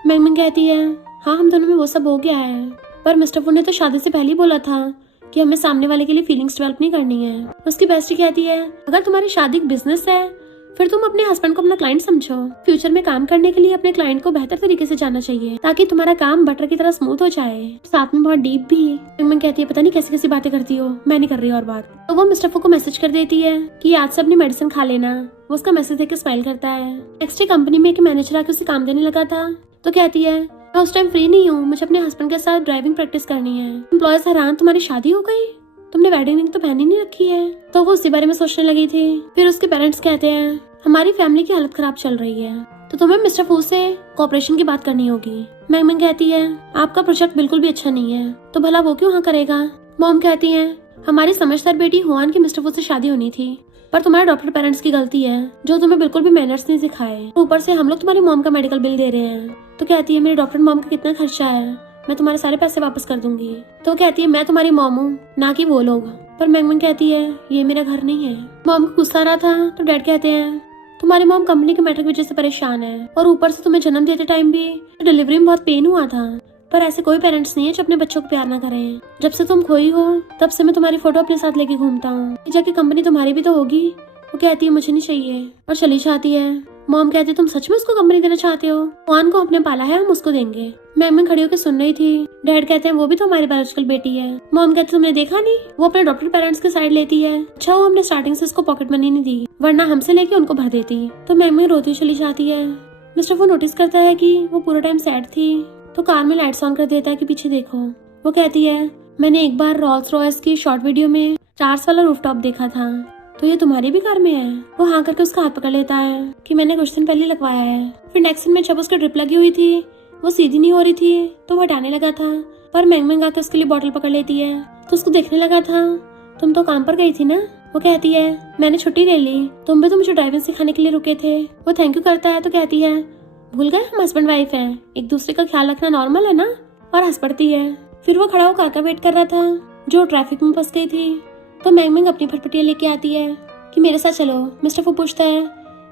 मैंग कहती है हाँ हम दोनों में वो सब हो गया है, पर मिस्टर फू ने तो शादी से पहले ही बोला था कि हमें सामने वाले के लिए फीलिंग्स डेवलप नहीं करनी है। उसकी बेस्टी कहती है अगर तुम्हारी शादी एक बिजनेस है फिर तुम अपने हस्बैंड को अपना क्लाइंट समझो। फ्यूचर में काम करने के लिए अपने क्लाइंट को बेहतर तरीके से जानना चाहिए ताकि तुम्हारा काम बटर की तरह स्मूथ हो जाए, साथ में बहुत डीप भी। मैंग कहती है पता नहीं कैसी कैसी बातें करती हो, मैं नहीं कर रही और बात। तो वो मिस्टर फू को मैसेज कर देती है कि आज से अपनी मेडिसिन खा लेना। वो उसका मैसेज देकर स्माइल करता है। नेक्स्ट डे कंपनी में एक मैनेजर आके उसे काम देने लगा था। तो कहती है मैं उस टाइम फ्री नहीं हूँ, मुझे अपने हस्बैंड के साथ ड्राइविंग प्रैक्टिस करनी है। एम्प्लॉयज हैरान तुम्हारी शादी हो गई, तुमने वेडिंग रिंग तो पहनी नहीं रखी है। तो वो उसी बारे में सोचने लगी थी। फिर उसके पेरेंट्स कहते हैं हमारी फैमिली की हालत खराब चल रही है तो तुम्हें मिस्टर फू से कोऑपरेशन की बात करनी होगी। मैंग कहती है आपका प्रोजेक्ट बिल्कुल भी अच्छा नहीं है तो भला वो क्यों हाँ करेगा। मॉम कहती है हमारी समझदार बेटी हुआन की मिस्टर फू से शादी होनी थी पर तुम्हारे डॉक्टर पेरेंट्स की गलती है जो तुम्हें बिल्कुल भी मैनर्स नहीं सिखाए, ऊपर से हम लोग तुम्हारी मॉम का मेडिकल बिल दे रहे हैं। तो कहती है मेरी डॉक्टर मॉम का कितना खर्चा है, मैं तुम्हारे सारे पैसे वापस कर दूंगी। तो कहती है मैं तुम्हारी मॉम हूँ ना कि वो लोग। पर मैंग कहती है ये मेरा घर नहीं है। मॉम को गुस्सा आ रहा था तो डैड कहते हैं तुम्हारी मॉम कंपनी के मैटर की वजह से परेशान है और ऊपर से तुम्हें जन्म देते टाइम भी डिलीवरी में बहुत पेन हुआ था, पर ऐसे कोई पेरेंट्स नहीं है जो अपने बच्चों को प्यार ना करें। जब से तुम खोई हो तब से मैं तुम्हारी फोटो अपने साथ लेके घूमता हूँ, जाके कंपनी तुम्हारी भी तो होगी। वो कहती है मुझे नहीं चाहिए और चली जाती है। मॉम कहती है तुम सच में उसको कंपनी देना चाहते हो, वन को अपने पाला है हम उसको देंगे। मैम खड़ी होकर सुन रही थी। डैड कहते हैं वो भी तो हमारी बायोलॉजिकल बेटी है। मॉम कहती तुमने देखा नहीं वो अपने डॉक्टर पेरेंट्स की साइड लेती है। अच्छा वो हमने स्टार्टिंग से उसको पॉकेट मनी नहीं दी वरना हमसे लेके उनको भर देती। तो मैम रोती चली जाती है। मिस्टर वो नोटिस करता है कि वो पूरा टाइम सैड थी तो कार में लाइट्स ऑन कर देता है कि पीछे देखो। वो कहती है मैंने एक बार रोल्स रॉयस की शॉर्ट वीडियो में स्टार्स वाला रूफटॉप देखा था, तो ये तुम्हारी भी कार में है। वो हाँ करके उसका हाथ पकड़ लेता है कि मैंने कुछ दिन पहले लगवाया है। फिर नेक्स्ट दिन में जब उसकी ड्रिप लगी हुई थी वो सीधी नहीं हो रही थी तो वो हटाने लगा था, पर मैंग आकर उसके लिए बॉटल पकड़ लेती है। तो उसको देखने लगा था तुम तो काम पर गई थी ना। वो कहती है मैंने छुट्टी ले ली, तुम भी तो मुझे ड्राइविंग सिखाने के लिए रुके थे। वो थैंक यू करता है तो कहती है भूल गए हम हस्बैंड वाइफ हैं, एक दूसरे का ख्याल रखना नॉर्मल है ना, और हंस पड़ती है। फिर वो खड़ा होकर कार का वेट कर रहा था जो ट्रैफिक में फंस गई थी। तो मैंग अपनी फटफटिया लेके आती है कि मेरे साथ चलो। मिस्टर फू पूछता है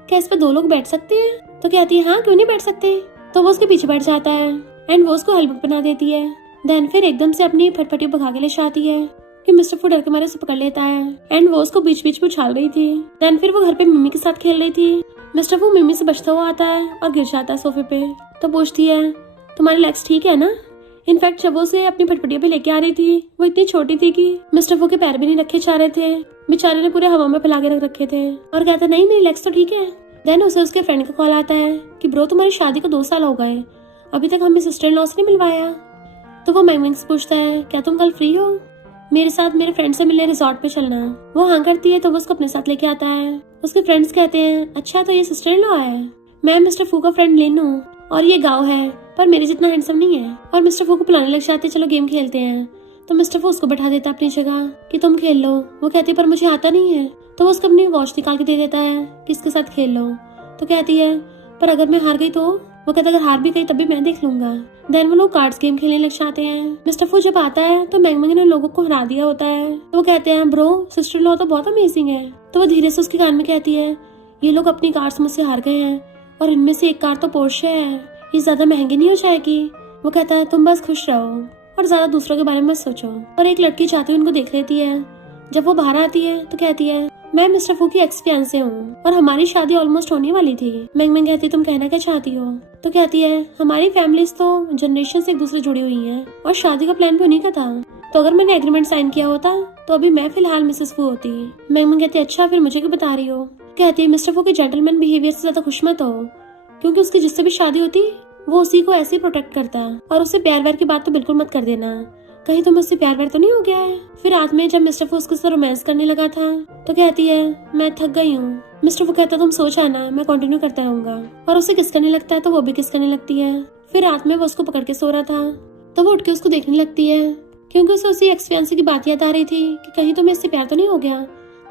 क्या इस पे 2 लोग बैठ सकते हैं। तो कहती है हाँ क्यों नहीं बैठ सकते। तो वो उसके पीछे बैठ जाता है एंड वो उसको हेल्मेट बना देती है। देन फिर एकदम से अपनी फटफटी भगा के ले जाती है कि मिस्टर फू डर के मारे उसे पकड़ लेता है एंड वो उसको बीच बीच में उछाल रही थी। देन फिर वो घर पे मिमी के साथ खेल रही थी। मिस्टर फू मिमी से बचता हुआ आता है और गिर जाता है सोफे पे। तो पूछती है तुम्हारे लेग्स ठीक है ना। इनफैक्ट जब वो उसे अपनी फटफटिया पे लेके आ रही थी वो इतनी छोटी थी कि मिस्टर फू के पैर भी नहीं रखे जा रहे थे, बेचारे ने पूरे हवा में फैला के रख रखे थे। और कहता नहीं मेरी लेग्स तो ठीक है। देन उसे उसके फ्रेंड का कॉल आता है कि ब्रो तुम्हारी शादी को 2 साल हो गए, अभी तक हमें सिस्टर इन लॉ से नहीं मिलवाया। तो वो मैंग से पूछता है क्या तुम कल फ्री हो, मेरे साथ मेरे फ्रेंड से मिलने रिजॉर्ट पे चलना। वो हाँ करती है तो वो उसको अपने साथ लेके आता है। उसके फ्रेंड्स कहते हैं अच्छा तो ये सिस्टर इन लॉ है, मैं मिस्टर फू का फ्रेंड लिन हूँ और ये गाँव है पर मेरे जितना हैंडसम नहीं है। और मिस्टर फू को बुलाने लग जाते चलो गेम खेलते हैं। तो मिस्टर फू उसको बैठा देता अपनी जगह कि तुम खेल लो। वो कहती है पर मुझे आता नहीं है। तो वो उसको अपनी वॉच निकाल के दे देता है कि इसके साथ खेल लो। तो कहती है पर अगर मैं हार गई तो। वो कहता अगर हार भी गई तब भी मैं देख लूंगा। देन वो लोग कार्ड्स गेम खेलने लग जाते हैं। मिस्टर फू जब आता है तो मैंग ने लोगों को हरा दिया होता है। तो वो कहते हैं ब्रो सिस्टर लॉ तो बहुत अमेजिंग है। तो वो धीरे से उसके कान में कहती है ये लोग अपनी कार्स मुझसे हार गए हैं और इनमें से एक कार तो पोर्शे है, ये ज्यादा महंगी नहीं हो जाएगी। वो कहता है तुम बस खुश रहो और ज्यादा दूसरों के बारे में मत सोचो। और एक लड़की जाती हुई उनको देख लेती है। जब वो बाहर आती है तो कहती है मैं मिस्टर फू की एक्स फियांसे हूँ और हमारी शादी ऑलमोस्ट होने वाली थी। मैंग मैंग कहती तुम कहना क्या चाहती हो? तो कहती है हमारी फैमिलीज तो जनरेशन से एक दूसरे जुड़ी हुई हैं और शादी का प्लान भी उन्हीं का था। तो अगर मैंने एग्रीमेंट साइन किया होता तो अभी मैं फिलहाल मिसेस फू होती। मैंग मैंग कहती अच्छा फिर मुझे क्यों बता रही हो? कहती है मिस्टर फू के जेंटलमैन बिहेवियर से ज्यादा खुश मत हो, क्योंकि उसकी जिससे भी शादी होती वो उसी को ऐसे ही प्रोटेक्ट करता है, और उससे प्यार व्यार की बात तो बिल्कुल मत कर देना, कहीं तुम्हें उससे प्यार व्यार तो नहीं हो गया है। फिर रात में जब मिस्टर फू उसके साथ रोमांस करने लगा था तो कहती है मैं थक गई हूँ। मिस्टर फू कहता तुम सो जाना, मैं कंटिन्यू करता रहूंगा, और उसे किस करने लगता है तो वो भी किस करने लगती है। फिर रात में वो उसको पकड़ के सो रहा था तो वो उठ के उसको देखने लगती है, क्योंकि उसे उसी एक्स फियांसे की बात याद आ रही थी कि कहीं तुम्हें इससे प्यार तो नहीं हो गया।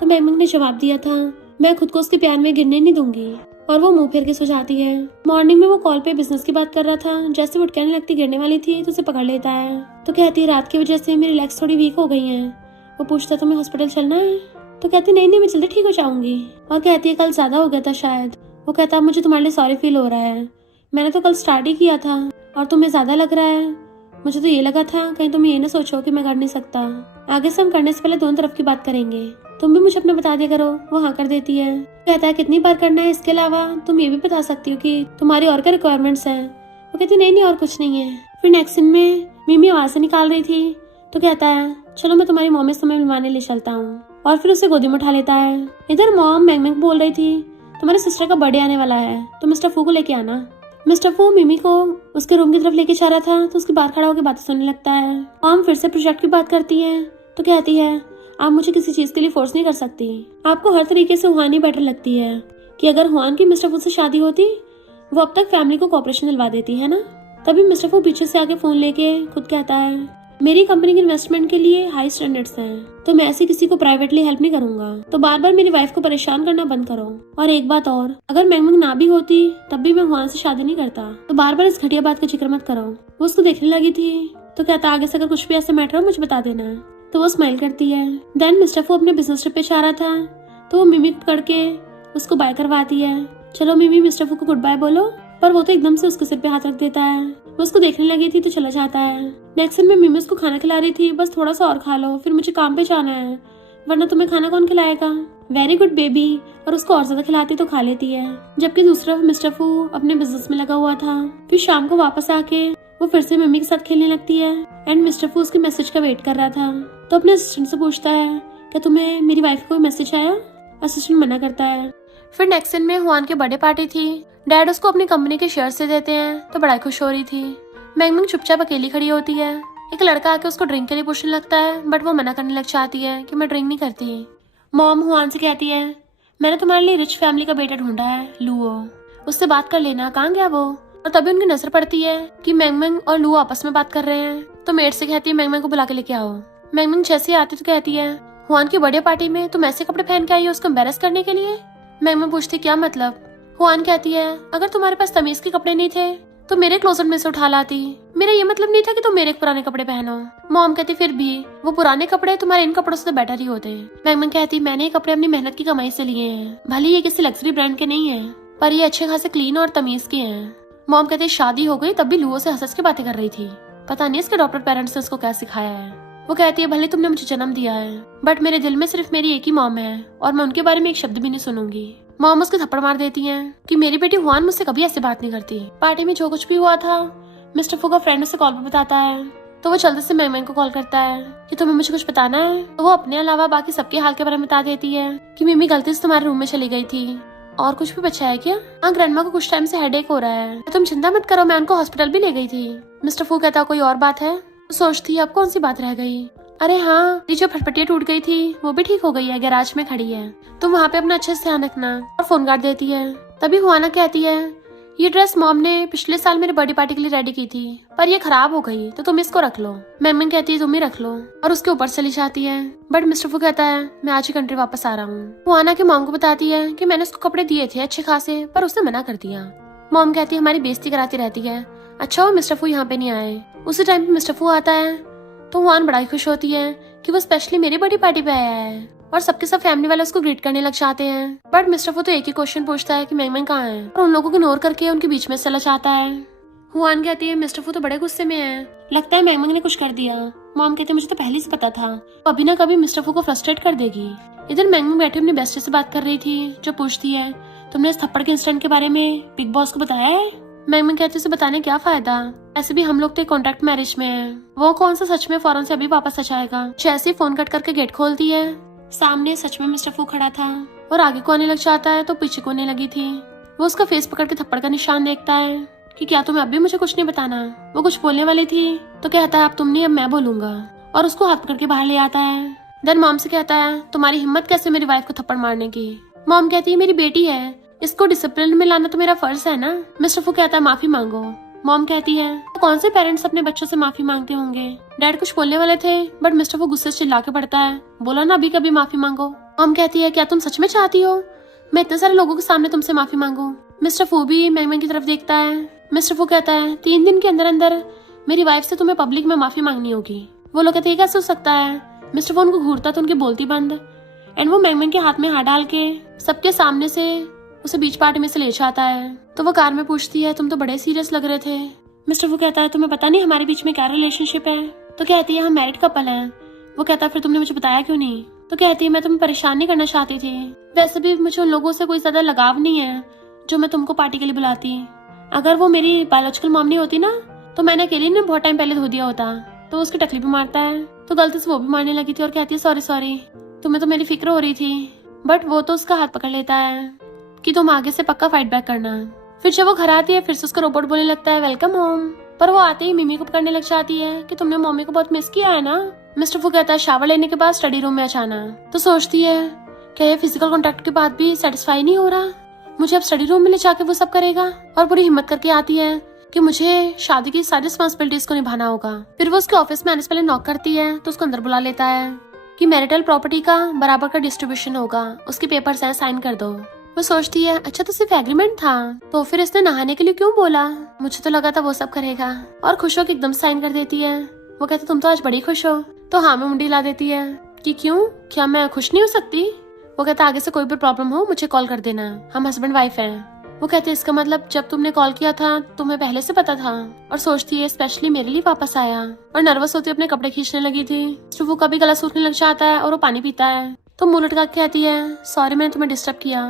तो मैंग मैंग ने जवाब दिया था मैं खुद को उसके प्यार में गिरने नहीं दूंगी, और वो मुंह फेर के सो जाती है। मॉर्निंग में वो कॉल पे बिजनेस की बात कर रहा था, जैसे वो कहने लगती गिरने वाली थी तो उसे पकड़ लेता है। तो कहती है रात की वजह से मेरी लेग्स थोड़ी वीक हो गई हैं। वो पूछता तुम्हें हॉस्पिटल चलना है? तो कहती नहीं नहीं मैं जल्दी ठीक हो जाऊंगी, और कहती है कल ज्यादा हो गया था शायद। वो कहता मुझे तुम्हारे लिए सॉरी फील हो रहा है, मैंने तो कल स्टार्ट ही किया था और तुम्हें ज्यादा लग रहा है। मुझे तो ये लगा था कहीं तुम ये ना सोचो कि मैं कर नहीं सकता, आगे से हम करने से पहले दोनों तरफ की बात करेंगे, तुम भी मुझे अपना बता दिया करो। वो हाँ कर देती है। कहता है कितनी बार करना है, इसके अलावा तुम ये भी बता सकती हो कि तुम्हारी और क्या रिक्वायरमेंट्स हैं। वो कहती नहीं नहीं और कुछ नहीं है। फिर नेक्स्ट सीन में मिमी आवाज से निकाल रही थी तो कहता है चलो मैं तुम्हारी मॉम से तुम्हें मिलवाने ले चलता हूँ, और फिर उसे गोदी में उठा लेता है। इधर मॉम मैंग मैंग बोल रही थी तुम्हारे सिस्टर का बर्थडे आने वाला है तो मिस्टर फू को लेके आना। मिस्टर फू मिमी को उसके रूम की तरफ लेके जा रहा था तो उसके बाहर खड़ा होकर बातें सुनने लगता है। मॉम फिर से प्रोजेक्ट की बात करती है तो कहती है आप मुझे किसी चीज के लिए फोर्स नहीं कर सकती, आपको हर तरीके से हुआन ही बेटर लगती है कि अगर हुआन की मिस्टर फू से शादी होती वो अब तक फैमिली को कॉपरेशन दिलवा देती है ना। तभी मिस्टर फू पीछे से आके फोन लेके खुद कहता है मेरी कंपनी के इन्वेस्टमेंट के लिए हाई स्टैंडर्ड्स हैं, तो मैं ऐसे किसी को प्राइवेटली हेल्प नहीं करूंगा, तो बार बार मेरी वाइफ को परेशान करना बंद करो। और एक बात और, अगर मैंग मैंग ना भी होती तब भी मैं हुआन से शादी नहीं करता, तो बार बार इस घटिया बात का जिक्र मत करो। वो उसको देखने लगी थी तो कहता आगे से अगर कुछ भी ऐसे मैटर हो मुझे बता देना। तो वो स्माइल करती है। देन मिस्टर फू अपने बिजनेस ट्रिप पे जा रहा था तो वो मिमी को पकड़ के उसको बाय करवाती है। चलो मिमी मिस्टर फू को गुड बाय बोलो, पर वो तो एकदम से उसके सिर पे हाथ रख देता है। वो उसको देखने लगी थी तो चला जाता है। नेक्स्ट सीन में मिमी उसको खाना खिला रही थी, बस थोड़ा सा और खा लो फिर मुझे काम पे जाना है, वरना तुम्हें खाना कौन खिलाएगा। वेरी गुड बेबी, और उसको और ज्यादा खिलाती तो खा लेती है। जबकि दूसरा मिस्टर फू अपने बिजनेस में लगा हुआ था। फिर शाम को वापस आके वो फिर से मिमी के साथ खेलने लगती है एंड मिस्टर फू उसके मैसेज का वेट कर रहा था। तो अपने असिस्टेंट से पूछता है क्या तुम्हें मेरी वाइफ को कोई मैसेज आया? असिस्टेंट मना करता है। फिर नेक्स्ट सीन में हुआन की बर्थडे पार्टी थी। डैड उसको अपनी कंपनी के शेयर से देते हैं तो बड़ा खुश हो रही थी। मैंग मैंग चुपचाप अकेली खड़ी होती है। एक लड़का आके उसको ड्रिंक के लिए पूछने लगता है, बट वो मना करने लग जाती है कि मैं ड्रिंक नहीं करती। मॉम हुआन से कहती है मैंने तुम्हारे लिए रिच फैमिली का बेटा ढूंढा है, लुओ, उससे बात कर लेना, कहाँ गया वो। और तभी उनकी नजर पड़ती है कि मैंग मैंग और लुओ आपस में बात कर रहे हैं। तो मेड से कहती है मैंग मैंग को बुला के लेके आओ। मैंग मैंग जैसे ही आती तो कहती है हुआन की बर्थडे पार्टी में तुम ऐसे कपड़े पहन के आई हो उसको एम्बेरस करने के लिए। मैंग मैंग पूछती क्या मतलब। हुआन कहती है अगर तुम्हारे पास तमीज के कपड़े नहीं थे तो मेरे क्लोजेट में से उठा लाती, मेरा ये मतलब नहीं था कि तुम मेरे पुराने कपड़े पहनो। मॉम कहती फिर भी वो पुराने कपड़े तुम्हारे इन कपड़ों से तो बेटर ही होते। मैंग मैंग कहती मैंने ये कपड़े अपनी मेहनत की कमाई से लिए हैं, भले ये किसी लग्जरी ब्रांड के नहीं है पर ये अच्छे खासे क्लीन और तमीज के हैं। मॉम कहती शादी हो गई तब भी लुओ से हंस के बातें कर रही थी, पता नहीं इसके डॉक्टर पेरेंट्स ने उसको क्या सिखाया है। वो कहती है भले तुमने मुझे जन्म दिया है बट मेरे दिल में सिर्फ मेरी एक ही मॉम है और मैं उनके बारे में एक शब्द भी नहीं सुनूंगी। मॉम उसके थप्पड़ मार देती हैं कि मेरी बेटी हुआन मुझसे कभी ऐसे बात नहीं करती। पार्टी में जो कुछ भी हुआ था मिस्टर फू का फ्रेंड उसे कॉल पर बताता है तो वो जल्दी से मैंग मैंग को कॉल करता है कि तुम्हें मुझे कुछ बताना है। तो वो अपने अलावा बाकी सबके हाल के बारे में बता देती है कि मिमी गलती से तुम्हारे रूम में चली गई थी। और कुछ भी बचा है क्या? हाँ, ग्रैंडमा को कुछ टाइम से हेडेक हो रहा है, तुम चिंता मत करो, मैं उनको हॉस्पिटल भी ले गई थी। मिस्टर फू कहता कोई और बात है? सोचती अब कौन सी बात रह गई। अरे हाँ, ये जो फटपटिया टूट गई थी वो भी ठीक हो गई है, गैराज में खड़ी है, तुम वहाँ पे अपना अच्छे से ध्यान रखना। और फोन काट देती है। तभी हुआना कहती है ये ड्रेस मॉम ने पिछले साल मेरे बर्थडे पार्टी के लिए रेडी की थी पर ये खराब हो गई तो तुम इसको रख लो। मैम कहती है तुम ही रख लो और उसके ऊपर चली जाती है। बट मिस्टर फू कहता है मैं आज ही कंट्री वापस आ रहा हूँ। हुआना के मॉम को बताती है कि मैंने उसको कपड़े दिए थे अच्छे खासे पर उसने मना कर दिया। मॉम कहती है हमारी बेइज्जती कराती रहती है। अच्छा वो मिस्टर फू यहाँ पे नहीं आए। उसी टाइम पे मिस्टर फू आता है तो हुआन बड़ा ही खुश होती है कि वो स्पेशली मेरी बर्थडे पार्टी पे आया है और सबके सब फैमिली वाले उसको ग्रीट करने लग जाते हैं। बट मिस्टर फू तो एक ही क्वेश्चन पूछता है कि मैंग मैंग कहाँ है और उन लोगों को इग्नोर करके उनके बीच में चला जाता है। हुआन कहती है मिस्टर फू तो बड़े गुस्से में है, लगता है मैंगमैंग ने कुछ कर दिया। मॉम कहती है मुझे तो पहले से पता था, अभी ना कभी मिस्टर फू को फ्रस्ट्रेट कर देगी। इधर मैंगमैंग बैठी अपनी बेस्टी से बात कर रही थी, जो पूछती है तुमने इस थप्पड़ के इंसिडेंट के बारे में बिग बॉस को बताया है? मैंगमैंग कहती है उसे बताने क्या फायदा, ऐसे भी हम लोग तो कॉन्ट्रैक्ट मैरिज में है, वो कौन सा सच में फौरन से अभी वापस सच आएगा। जैसे फोन कट करके गेट खोलती है, सामने सच में मिस्टर फू खड़ा था और आगे को आने लग जाता है तो पीछे को आने लगी थी। वो उसका फेस पकड़ के थप्पड़ का निशान देखता है कि क्या तुम्हें अब भी मुझे कुछ नहीं बताना। वो कुछ बोलने वाली थी तो कहता है अब तुम नहीं अब मैं बोलूंगा, और उसको हाथ पकड़ के बाहर ले आता है। देन मॉम से कहता है तुम्हारी हिम्मत कैसे मेरी वाइफ को थप्पड़ मारने की। मॉम कहती है मेरी बेटी है, इसको डिसिप्लिन में लाना तो मेरा फर्ज है ना। मिस्टर फू कहता है माफी मांगो। मॉम कहती है तो कौन से पेरेंट्स अपने बच्चों से माफी मांगते होंगे। डैड कुछ बोलने वाले थे बट मिस्टर फू गुस्से से चिल्ला के पड़ता है, बोला ना अभी कभी माफी मांगो। मॉम कहती है क्या तुम सच में चाहती हो मैं इतने सारे लोगों के सामने तुमसे माफी मांगू। मिस्टर फू भी मैंगमैंग की तरफ देखता है। मिस्टर फू कहता है 3 दिन के अंदर अंदर मेरी वाइफ से तुम्हें पब्लिक में माफी मांगनी होगी। वो लोग कहते हैं कैसे हो सकता है। मिस्टर फू उनको घूरता तो उनकी बोलती बंद, एंड वो मैंगमैंग के हाथ में हाथ डाल के सबके सामने से उसे बीच पार्टी में से ले जाता है। तो वो कार में पूछती है तुम तो बड़े सीरियस लग रहे थे। मिस्टर फू कहता है तुम्हें पता नहीं हमारे बीच में क्या रिलेशनशिप है। तो कहती है हम मैरिड कपल हैं। वो कहता है फिर तुमने मुझे बताया क्यों नहीं। तो कहती है मैं तुम्हें परेशान नहीं करना चाहती थी, वैसे भी मुझे उन लोगों से कोई ज्यादा लगाव नहीं है जो मैं तुमको पार्टी के लिए बुलाती। अगर वो मेरी बायोलॉजिकल मॉम नहीं होती ना तो मैंने अकेली ने बहुत टाइम पहले धो दिया होता। तो उसकी टकली भी मारता है तो गलती से वो भी मारने लगी थी और कहती है सॉरी तुम्हें तो मेरी फिक्र हो रही थी। बट वो तो उसका हाथ पकड़ लेता है कि तुम आगे से पक्का फाइट बैक करना। फिर जब वो घर आती है फिर से उसका रोबोट बोलने लगता है वेलकम होम, पर वो आते ही मिमी को पकड़ने लग जाती है कि तुमने मम्मी को बहुत मिस किया है ना। मिस्टर फू कहता है शावर लेने के बाद स्टडी रूम में अचाना। तो सोचती है क्या ये फिजिकल कॉन्टेक्ट के बाद भी सेटिस्फाई नहीं हो रहा, मुझे अब स्टडी रूम में ले जाके वो सब करेगा। और पूरी हिम्मत करके आती है कि मुझे शादी की सारी रिस्पॉन्सिबिलिटीज को निभाना होगा। फिर वो उसके ऑफिस में आने से पहले नॉक करती है तो उसको अंदर बुला लेता है कि मैरिटल प्रॉपर्टी का बराबर का डिस्ट्रीब्यूशन होगा, उसके पेपर्स हैं साइन कर दो। वो सोचती है अच्छा तो सिर्फ एग्रीमेंट था, तो फिर इसने नहाने के लिए क्यों बोला, मुझे तो लगा था वो सब करेगा। और खुश होकर एकदम साइन कर देती है। वो कहते तुम तो आज बड़ी खुश हो। तो हाँ में मुंडी हिला देती है कि क्यों, क्या मैं खुश नहीं हो सकती। वो कहता आगे से कोई भी प्रॉब्लम हो मुझे कॉल कर देना, हम हस्बैंड वाइफ हैं। वो कहते इसका मतलब जब तुमने कॉल किया था तुम्हें पहले से पता था। और सोचती है स्पेशली मेरे लिए वापस आया, और नर्वस होती अपने कपड़े खींचने लगी थी। वो कभी गला सूखने लग जाता है और वो पानी पीता है। तो मुंह लटका के कहती है सॉरी मैंने तुम्हें डिस्टर्ब किया।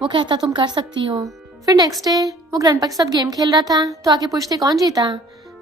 वो कहता तुम कर सकती हो। फिर नेक्स्ट डे वो ग्रैंडपा के साथ गेम खेल रहा था तो आके पूछते कौन जीता।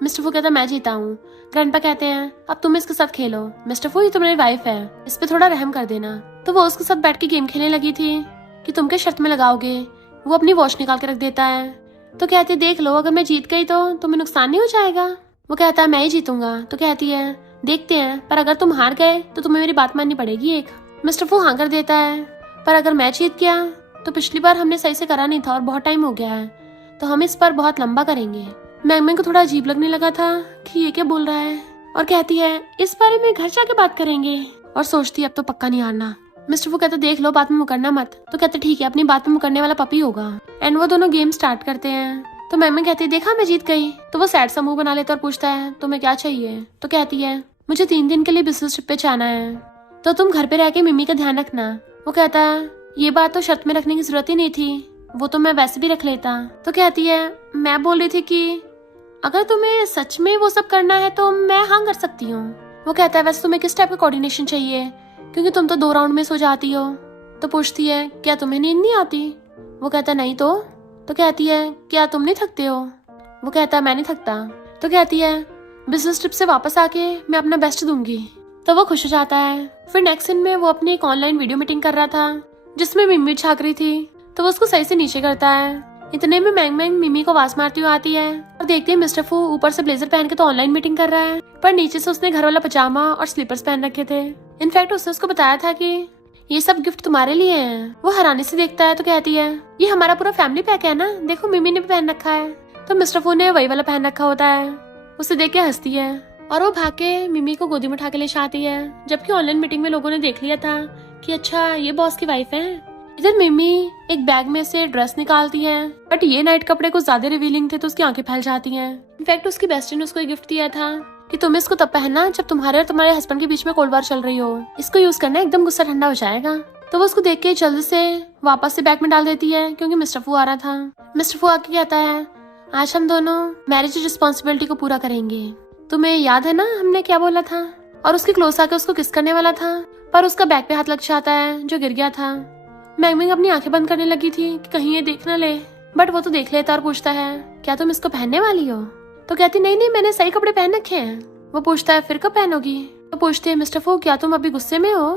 मिस्टर फू कहता मैं जीता हूँ। ग्रैंडपा कहते हैं अब तुम इसके साथ खेलो, मिस्टर फू ये तुम्हारी वाइफ है, इस पे थोड़ा रहम कर देना। तो वो उसके साथ बैठ के गेम खेलने लगी थी कि तुम क्या शर्त में लगाओगे। वो अपनी वॉच निकाल के रख देता है। तो कहती है देख लो अगर मैं जीत गई तो तुम्हें नुकसान नहीं हो जाएगा। वो कहता है मैं ही जीतूंगा। तो कहती है देखते हैं, पर अगर तुम हार गए तो तुम्हें मेरी बात माननी पड़ेगी एक। मिस्टर फू हाँ कर देता है, पर अगर मैं जीत गया तो पिछली बार हमने सही से करा नहीं था और बहुत टाइम हो गया है, तो हम इस पर बहुत लंबा करेंगे। मैंगमैंग को थोड़ा अजीब लगने लगा था कि ये क्या बोल रहा है, और कहती है इस बारे में घर जाके बात करेंगे। और सोचती है अब तो पक्का नहीं हारना। मिस्टर वो कहते देख लो बात में मुकरना मत। तो कहते ठीक है अपनी बात में मुकरने वाला पपी होगा। एंड वो दोनों गेम स्टार्ट करते हैं। तो मैंगमैंग कहती है देखा मैं जीत गई। तो वो सैड सा मुंह बना लेता और पूछता है तुम्हें क्या चाहिए। तो कहती है मुझे 3 दिन के लिए बिजनेस ट्रिप पे जाना है, तो तुम घर पे रह के मिमी का ध्यान रखना। वो कहता है ये बात तो शर्त में रखने की जरूरत ही नहीं थी, वो तो मैं वैसे भी रख लेता। तो कहती है मैं बोल रही थी कि अगर तुम्हें सच में वो सब करना है तो मैं हाँ कर सकती हूँ। वो कहता है वैसे तुम्हें किस टाइप का कोऑर्डिनेशन चाहिए, क्योंकि तुम तो 2 राउंड में सो जाती हो। तो पूछती है क्या तुम्हें नींद नहीं आती। वो कहता है नहीं। तो कहती है क्या तुम नहीं थकते हो। वो कहता है मैं नहीं थकता। तो कहती है बिजनेस ट्रिप से वापस आके मैं अपना बेस्ट दूंगी। तो वो खुश हो जाता है। फिर नेक्स्ट दिन में वो अपनी एक ऑनलाइन वीडियो मीटिंग कर रहा था जिसमें मिमी झाँक रही थी। तो वो उसको सही से नीचे करता है। इतने में मैंगमैंग मिमी को आवाज मारती हुई आती है और देखते हैं मिस्टर फू ऊपर से ब्लेजर पहन के तो ऑनलाइन मीटिंग कर रहा है, पर नीचे से उसने घर वाला पजामा और स्लीपर्स पहन रखे थे। इनफैक्ट उसने उसको बताया था कि ये सब गिफ्ट तुम्हारे लिए हैं। वो हैरानी से देखता है तो कहती है ये हमारा पूरा फैमिली पैक है ना, देखो मिमी ने भी पहन रखा है। तो मिस्टर फू ने वही वाला पहन रखा होता है। उसे देख के हंसती है और वो भाग के मिमी को गोदी में उठा के ले जाती है, जबकि ऑनलाइन मीटिंग में लोगों ने देख लिया था कि अच्छा ये बॉस की वाइफ है। इधर मिमी एक बैग में से ड्रेस निकालती है, बट ये नाइट कपड़े कुछ ज्यादा रिवीलिंग थे तो उसकी आंखें फैल जाती हैं। इनफैक्ट उसकी बेस्टी ने उसको एक गिफ्ट दिया था कि तुम्हें इसको तब पहनना जब तुम्हारे और तुम्हारे हस्बैंड के बीच में कोल्ड वार चल रही हो, इसको यूज करना एकदम गुस्सा ठंडा हो जाएगा। तो वो उसको देख के जल्दी से वापस से बैग में डाल देती है क्योंकि मिस्टर फू आ रहा था। मिस्टर फू आके कहता है आज हम दोनों मैरिज रिस्पॉन्सिबिलिटी को पूरा करेंगे। तुम्हें याद है ना हमने क्या बोला था? और उसके क्लोज आके उसको किस करने वाला था, पर उसका बैग पे हाथ लग जाता है जो गिर गया था। मैंगमिंग अपनी आंखें बंद करने लगी थी कि कहीं ये देख ना ले, बट वो तो देख लेता और पूछता है क्या तुम इसको पहनने वाली हो? तो कहती नहीं नहीं, मैंने सही कपड़े पहन रखे हैं। वो पूछता है फिर कब पहनोगी? तो पूछती है मिस्टर फू क्या तुम अभी गुस्से में हो?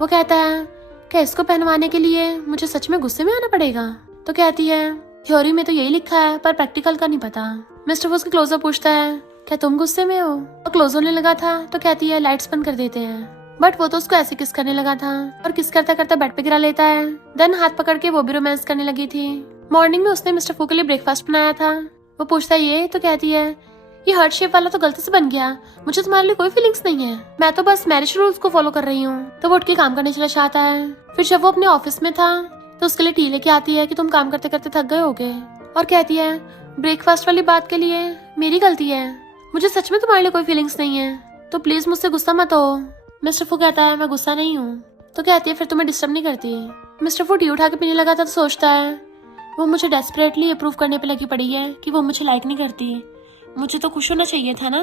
वो कहता है क्या इसको पहनवाने के लिए मुझे सच में गुस्से में आना पड़ेगा? तो कहती है थ्योरी में तो यही लिखा है पर प्रैक्टिकल का नहीं पता। मिस्टर फू उसके क्लोजर पूछता है क्या तुम गुस्से में हो? तो क्लोज होने लगा था तो कहती है लाइट्स बंद कर देते हैं, बट वो तो उसको ऐसे किस करने लगा था और किस करता करता बेड पे गिरा लेता है। देन हाथ पकड़ के वो भी रोमांस करने लगी थी। मॉर्निंग में उसने मिस्टर फू के लिए ब्रेकफास्ट बनाया था। वो पूछता है ये? तो कहती है ये हार्ट शेप वाला तो गलती से बन गया, मुझे तुम्हारे लिए कोई फीलिंग्स नहीं है, मैं तो बस मैरिज रूल्स को फॉलो कर रही हूँ। तो वो उठ के काम करने चला जाता है। फिर जब वो अपने ऑफिस में था तो उसके लिए टी लेके आती है कि तुम काम करते करते थक गए होगे, और कहती है ब्रेकफास्ट वाली बात के लिए मेरी गलती है, मुझे सच में तुम्हारे लिए कोई फीलिंग्स नहीं है, तो प्लीज मुझसे गुस्सा मत हो। मिस्टर फू कहता है मैं गुस्सा नहीं हूँ। तो कहती है फिर तुम्हें डिस्टर्ब नहीं करती। मिस्टर फू टी उठा के पीने लगा था तो सोचता है वो मुझे डेस्परेटली अप्रूव करने पे लगी पड़ी है कि वो मुझे लाइक नहीं करती। मुझे तो खुश होना चाहिए था ना,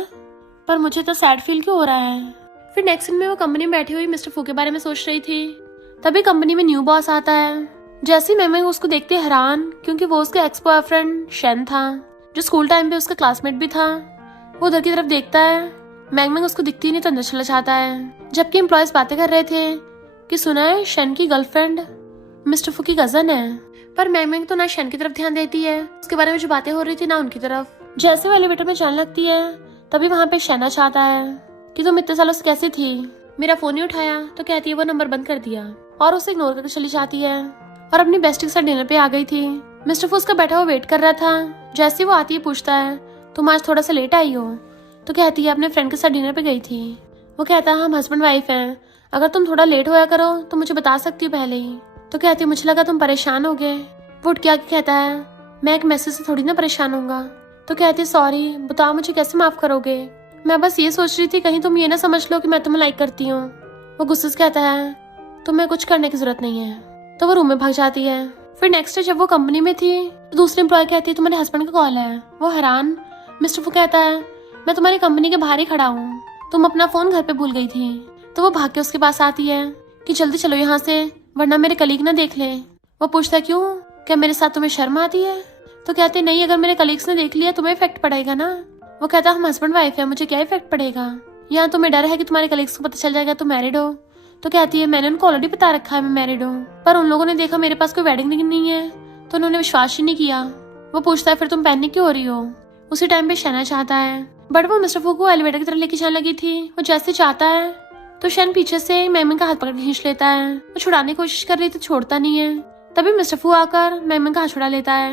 पर मुझे तो सैड फील क्यों हो रहा है। फिर नेक्स्ट दिन में वो कंपनी में बैठी हुई मिस्टर फू के बारे में सोच रही थी। तभी कंपनी में न्यू बॉस आता है। जैसे ही मैंग उसको देखते हैरान, क्योंकि वो उसका एक्स बॉयफ्रेंड शेन था जो स्कूल टाइम पे उसका क्लासमेट भी था। वो उधर की तरफ देखता है, मैंग उसको दिखती नहीं तो अंदर चला जाता है। जबकि एम्प्लॉयज बातें कर रहे थे कि सुना है शेन की गर्लफ्रेंड मिस्टर फू की कजन है, पर मैंग तो ना शेन की तरफ ध्यान देती है, उसके बारे में जो बातें हो रही थी ना उनकी तरफ। जैसे वो एलिवेटर में जाने लगती है तभी वहाँ पे शेना चाहता है कि तुम इतने सालों से कैसी थी, मेरा फोन नहीं उठाया। तो कहती है वो नंबर बंद कर दिया और उसे इग्नोर करके चली जाती है और अपनी बेस्टी के साथ डिनर पे आ गई थी। मिस्टर फूस का बैठा हुआ वेट कर रहा था। जैसे वो आती है पूछता है तुम आज थोड़ा सा लेट आई हो? तो कहती है अपने फ्रेंड के साथ डिनर पे गई थी। वो कहता है हम हस्बैंड वाइफ हैं, अगर तुम थोड़ा लेट होया करो तो मुझे बता सकती हो पहले ही। तो कहती है मुझे लगा तुम परेशान हो गए। वो उठ के आके कहता है मैं एक मैसेज से थोड़ी ना परेशान होऊंगा। तो कहती है सॉरी, बताओ मुझे कैसे माफ करोगे, मैं बस ये सोच रही थी कहीं तुम ये ना समझ लो कि मैं तुम्हें लाइक करती हूँ। वो गुस्से से कहता है तुम्हें कुछ करने की जरूरत नहीं है। तो वो रूम में भाग जाती है। फिर नेक्स्ट डे जब वो कंपनी में थी तो दूसरी एम्प्लॉय कहती है तुम्हारे हस्बैंड का कॉल है। वो हैरान। मिस्टर फू कहता है मैं तुम्हारी कंपनी के बाहर ही खड़ा हूँ, तुम अपना फोन घर पे भूल गई थी। तो वो भाग के उसके पास आती है कि जल्दी चलो यहाँ से वरना मेरे कलीग ना देख ले। वो पूछता है क्यों, क्या मेरे साथ तुम्हें शर्म आती है? तो कहते नहीं, अगर मेरे कलीग्स ने देख लिया तुम्हें इफेक्ट पड़ेगा ना। वो कहता हम हस्बैंड वाइफ है, मुझे क्या इफेक्ट पड़ेगा, यहाँ तुम्हें डर है कि तुम्हारे कलीग्स को पता चल जाएगा तुम मैरिड हो। तो कहती है मैंने उनको ऑलरेडी बता रखा है मैं मैरिड हूँ, पर उन लोगों ने देखा मेरे पास कोई वेडिंग रिंग नहीं है तो उन्होंने विश्वास ही नहीं किया। वो पूछता है फिर तुम पहनने क्यों हो रही हो? उसी टाइम पे शहना चाहता है, बट वो मिस्टर फू को एलिवेटर की तरफ लेके जाने लगी थी। वो जैसे चाहता है तो शैन पीछे से मैमन का हाथ पकड़ खींच लेता है। वो छुड़ाने की कोशिश कर रही थी, छोड़ता नहीं है। तभी मिस्टर फू आकर मैमन का हाथ छुड़ा लेता है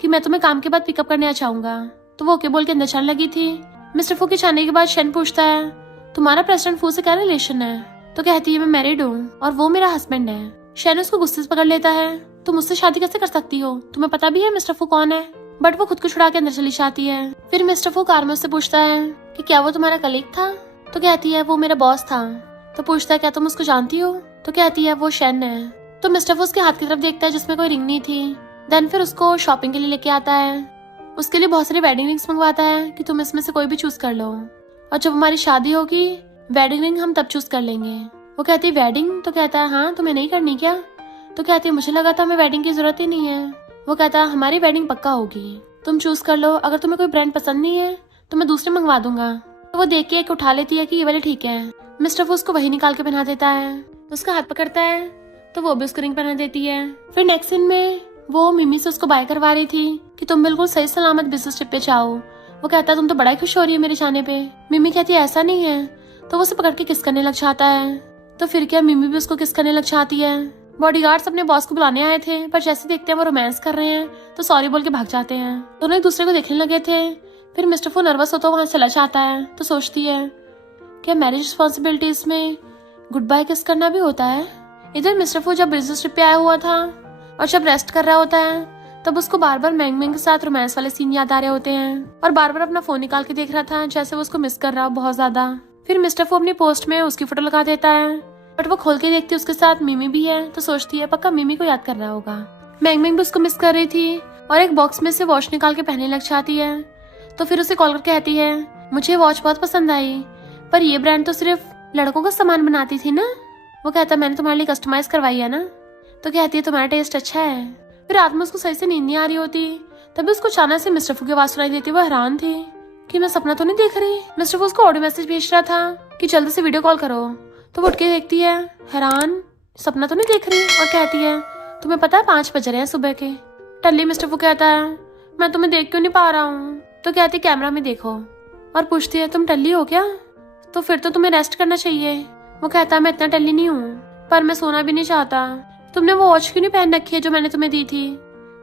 कि मैं तुम्हें काम के बाद पिकअप करने आ जाऊंगा। तो वो ओके बोल के अंदर चलने लगी थी। मिस्टर फू के जाने के बाद शैन पूछता है तुम्हारा प्रेसिडेंट फू से क्या रिलेशन है? तो कहती है मैं मैरिड हूँ और वो मेरा हस्बैंड है। शैन उसको गुस्से से पकड़ लेता है, तुम मुझसे शादी कैसे कर सकती हो, तुम्हें पता भी है मिस्टर फू कौन है? बट वो खुद को छुड़ा के अंदर चली जाती है। फिर मिस्टर फू कार में उससे पूछता है कि क्या वो तुम्हारा कलीग था? तो कहती है वो मेरा बॉस था। तो पूछता है क्या तुम उसको जानती हो? तो कहती है वो शैन है। तो मिस्टर फू उसके हाथ की तरफ देखता है जिसमें कोई रिंग नहीं थी। देन फिर उसको शॉपिंग के लिए लेके आता है। उसके लिए बहुत सारी वेडिंग रिंग्स मंगवाता है कि तुम इसमें से कोई भी चूज कर लो और जब हमारी शादी होगी वेडिंग रिंग हम तब चूज कर लेंगे। वो कहती है वेडिंग? तो कहता है हाँ, तुम्हें नहीं करनी क्या? तो कहती है मुझे लगा था हमें वेडिंग की जरूरत ही नहीं है। वो कहता है हमारी वेडिंग पक्का होगी, तुम चूज कर लो, अगर तुम्हें कोई ब्रांड पसंद नहीं है तो मैं दूसरे मंगवा दूंगा। तो वो देख के एक उठा लेती है कि ये वाले ठीक है। मिस्टर फू उसको वही निकाल के पहना देता है। तो उसका हाथ पकड़ता है तो वो भी उसको रिंग पहना देती है। फिर नेक्स्ट सीन में वो मिमी से उसको बाय करवा रही थी कि तुम बिल्कुल सही सलामत बिजनेस ट्रिप पे जाओ। वो कहता है तुम तो बड़ा ही खुश हो रही है मेरे जाने पे। मिमी कहती है ऐसा नहीं है। तो वो उसे पकड़ के किस करने लग जाता है। तो फिर क्या मिमी भी उसको किस करने लग जाती है। बॉडीगार्ड्स अपने बॉस को बुलाने आए थे, पर जैसे देखते हैं वो रोमांस कर रहे हैं तो सॉरी बोल के भाग जाते हैं। दोनों एक दूसरे को देखने लगे थे। फिर मिस्टर फू नर्वस होता वहां चला जाता है। तो सोचती है क्या मैरिज रिस्पॉन्सिबिलिटीज में गुड बाय किस करना भी होता है। इधर मिस्टर फू जब बिजनेस ट्रिप पे आया हुआ था और जब रेस्ट कर रहा होता है तब उसको बार बार मैंग के साथ रोमांस वाले सीन याद आ रहे होते हैं और बार बार अपना फोन निकाल के देख रहा था जैसे वो उसको मिस कर रहा हो बहुत ज्यादा। फिर मिस्टर फू अपनी पोस्ट में उसकी फोटो लगा देता है, बट वो खोल के देखती उसके साथ मिमी भी है। तो सोचती है पक्का मिमी को याद कर रहा होगा। मैंग भी उसको मिस कर रही थी और एक बॉक्स में से वॉच निकाल के पहनने लग जाती है। तो फिर उसे कॉल करके कहती है, मुझे वॉच बहुत पसंद आई, पर ये ब्रांड तो सिर्फ लड़कों का सामान बनाती थी ना। वो कहता है, मैंने तुम्हारे लिए कस्टमाइज करवाई है ना। तो कहती है, तुम्हारा टेस्ट अच्छा है। फिर रात में उसको सही से नींद नहीं आ रही होती, तभी उसको अचानक से मिस्टर फू की आवाज सुनाई देती। वो हैरान थी कि मैं सपना तो नहीं देख रही। मिस्टर फू उसको ऑडियो मैसेज भेज रहा था कि जल्दी से वीडियो कॉल करो। तो वो उठ के देखती है, हैरान, सपना तो नहीं देख रही, और कहती है, तुम्हें पता है 5 बज रहे हैं सुबह के। टल्ली मिस्टर फू कहता है, मैं तुम्हें देख क्यों नहीं पा रहा हूँ। तो कहती, कैमरा में देखो, और पूछती है, तुम टल्ली हो क्या? तो फिर तो तुम्हें रेस्ट करना चाहिए। वो कहता है, मैं इतना टल्ली नहीं हूँ, पर मैं सोना भी नहीं चाहता। तुमने वो वॉच क्यों नहीं पहन रखी है जो मैंने तुम्हें दी थी?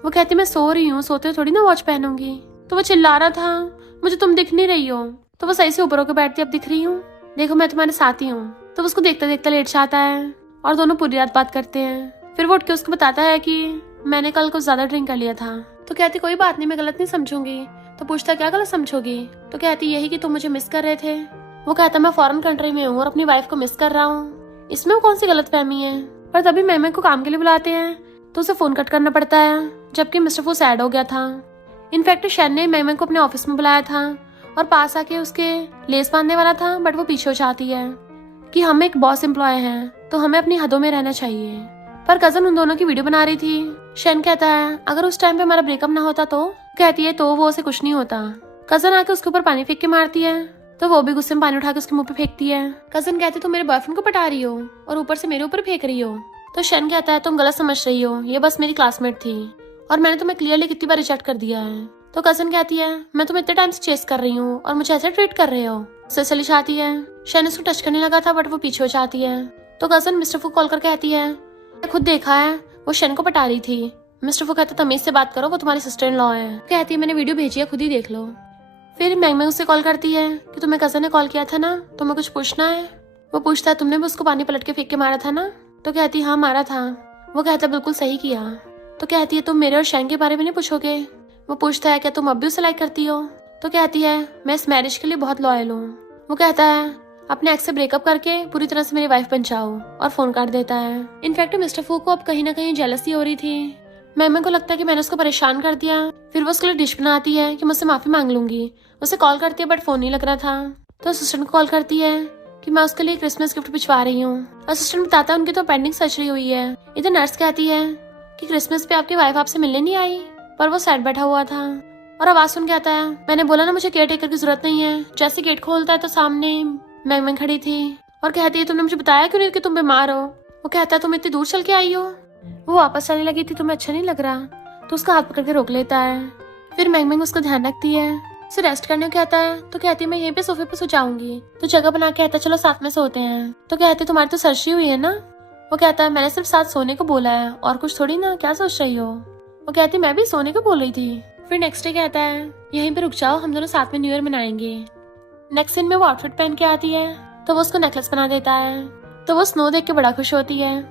वो कहती, मैं सो रही हूँ, सोते हुए थोड़ी ना वॉच पहनूंगी। तो वो चिल्ला रहा था, मुझे तुम दिख नहीं रही हो। तो वो सही से ऊपर होकर बैठती, अब दिख रही हूँ, देखो मैं तुम्हारे साथ ही हूँ। तो उसको देखता देखता लेट जाता है और दोनों पूरी रात बात करते हैं। फिर वो उठ के उसको बताता है कि मैंने कल कुछ ज्यादा ड्रिंक कर लिया था। तो कहती, कोई बात नहीं, मैं गलत नहीं समझूंगी। तो पूछता, क्या गलत समझोगी? तो कहती, यही कि तुम मुझे मिस कर रहे थे। वो कहता, मैं फॉरेन कंट्री में हूँ और अपनी वाइफ को मिस कर रहा हूँ, इसमें कौन सी गलतफहमी है? पर तभी मैम को काम के लिए बुलाते हैं तो उसे फोन कट करना पड़ता है, जबकि मिस्टर फू सैड हो गया था। इनफैक्ट शैन ने मैम को अपने ऑफिस में बुलाया था और पास आके उसके लेस बांधने वाला था, बट वो पीछे हो जाती है कि हम एक बॉस एम्प्लॉय हैं तो हमें अपनी हदों में रहना चाहिए। पर कजन उन दोनों की वीडियो बना रही थी। शैन कहता है, अगर उस टाइम पे हमारा ब्रेकअप ना होता तो? कहती है, तो वो उसे कुछ नहीं होता। कजन आके उसके ऊपर पानी फेंक के मारती है, तो वो भी गुस्से में पानी उठा के उसके मुंह पे फेंकती है। कजन कहती, तुम मेरे बॉयफ्रेंड को पटा रही हो और ऊपर से मेरे ऊपर फेंक रही हो। तो शैन कहता है, तुम गलत समझ रही हो, ये बस मेरी क्लासमेट थी और मैंने तुम्हें क्लियरली कितनी बार रिजेक्ट कर दिया है। तो कजन कहती है, मैं तुम्हें इतने टाइम से चेस कर रही हूँ और मुझे ऐसे ट्रीट कर रहे हो। उससे चली जाती है। शैन उसको टच करने लगा था, बट वो पीछे हो जाती है। तो कजन मिस्टर फू कॉल कर कहती है, मैं खुद देखा है, वो शैन को पटा रही थी। मिस्टर फू कहता, तमीज से बात करो, वो तुम्हारी सिस्टर इन लॉ है। कहती है, मैंने वीडियो भेजी है, खुद ही देख लो। फिर मैंग उससे कॉल करती है कि तुम्हें कजन ने कॉल किया था ना, तुम्हें कुछ पूछना है। वो पूछता है, तुमने भी उसको पानी पलट के फेंक के मारा था ना? तो कहती है, हाँ मारा था। वो कहता है, बिल्कुल सही किया। तो कहती है, तुम मेरे और शैन के बारे में नहीं पूछोगे? वो पूछता है, क्या तुम अब भी उसे लाइक करती हो? तो कहती है, मैं इस मैरिज के लिए बहुत लॉयल हूँ। वो कहता है, अपने एक्स से ब्रेकअप करके पूरी तरह से मेरी वाइफ बन जाओ, और फोन काट देता है। इनफैक्ट मिस्टर फू को अब कहीं ना कहीं जेलसी हो रही थी। मैम को लगता है कि मैंने उसको परेशान कर दिया। फिर वो उसके लिए डिश बनाती है कि मुझसे माफी मांग लूंगी। उसे कॉल करती है, बट फोन नहीं लग रहा था। तो असिस्टेंट को कॉल करती है कि मैं उसके लिए क्रिसमस गिफ्ट भिजवा रही हूँ। असिस्टेंट बताता है, उनकी तो पेंडिंग सर्जरी हुई है। इधर नर्स कहती है कि क्रिसमस पे आपकी वाइफ आपसे मिलने नहीं आई, पर वो साइड बैठा हुआ था और आवाज सुन के आता है, मैंने बोला ना मुझे केयर टेकर की जरूरत नहीं है। जैसे गेट खोलता है तो सामने मैंग खड़ी थी और कहती है, तुमने मुझे बताया क्यों नहीं कि तुम बीमार हो? वो कहता है, तुम इतनी दूर चल के आई हो। वो वापस चलने लगी थी, तुम्हें अच्छा नहीं लग रहा? तो उसका हाथ पकड़ के रोक लेता है। फिर मैंग उसका ध्यान रखती है, उसे रेस्ट करने को कहता है। तो कहती है, मैं यहीं पे सोफे पे सो जाऊंगी। तो जगह बना के कहता है, चलो साथ में सोते हैं। तो कहते, तुम्हारी तो सर्जरी हुई है ना? वो कहता है, मैंने सिर्फ साथ सोने को बोला है और कुछ थोड़ी ना, क्या सोच रही हो? वो कहती, मैं भी सोने को बोल रही थी। फिर नेक्स्ट डे कहता है, यहीं पे रुक जाओ, हम दोनों साथ में न्यू ईयर मनाएंगे। नेक्स्ट सीन में वो आउटफिट पहन के आती है, तो वो उसको नेकलेस बना देता है। तो वो स्नो देख के बड़ा खुश होती है,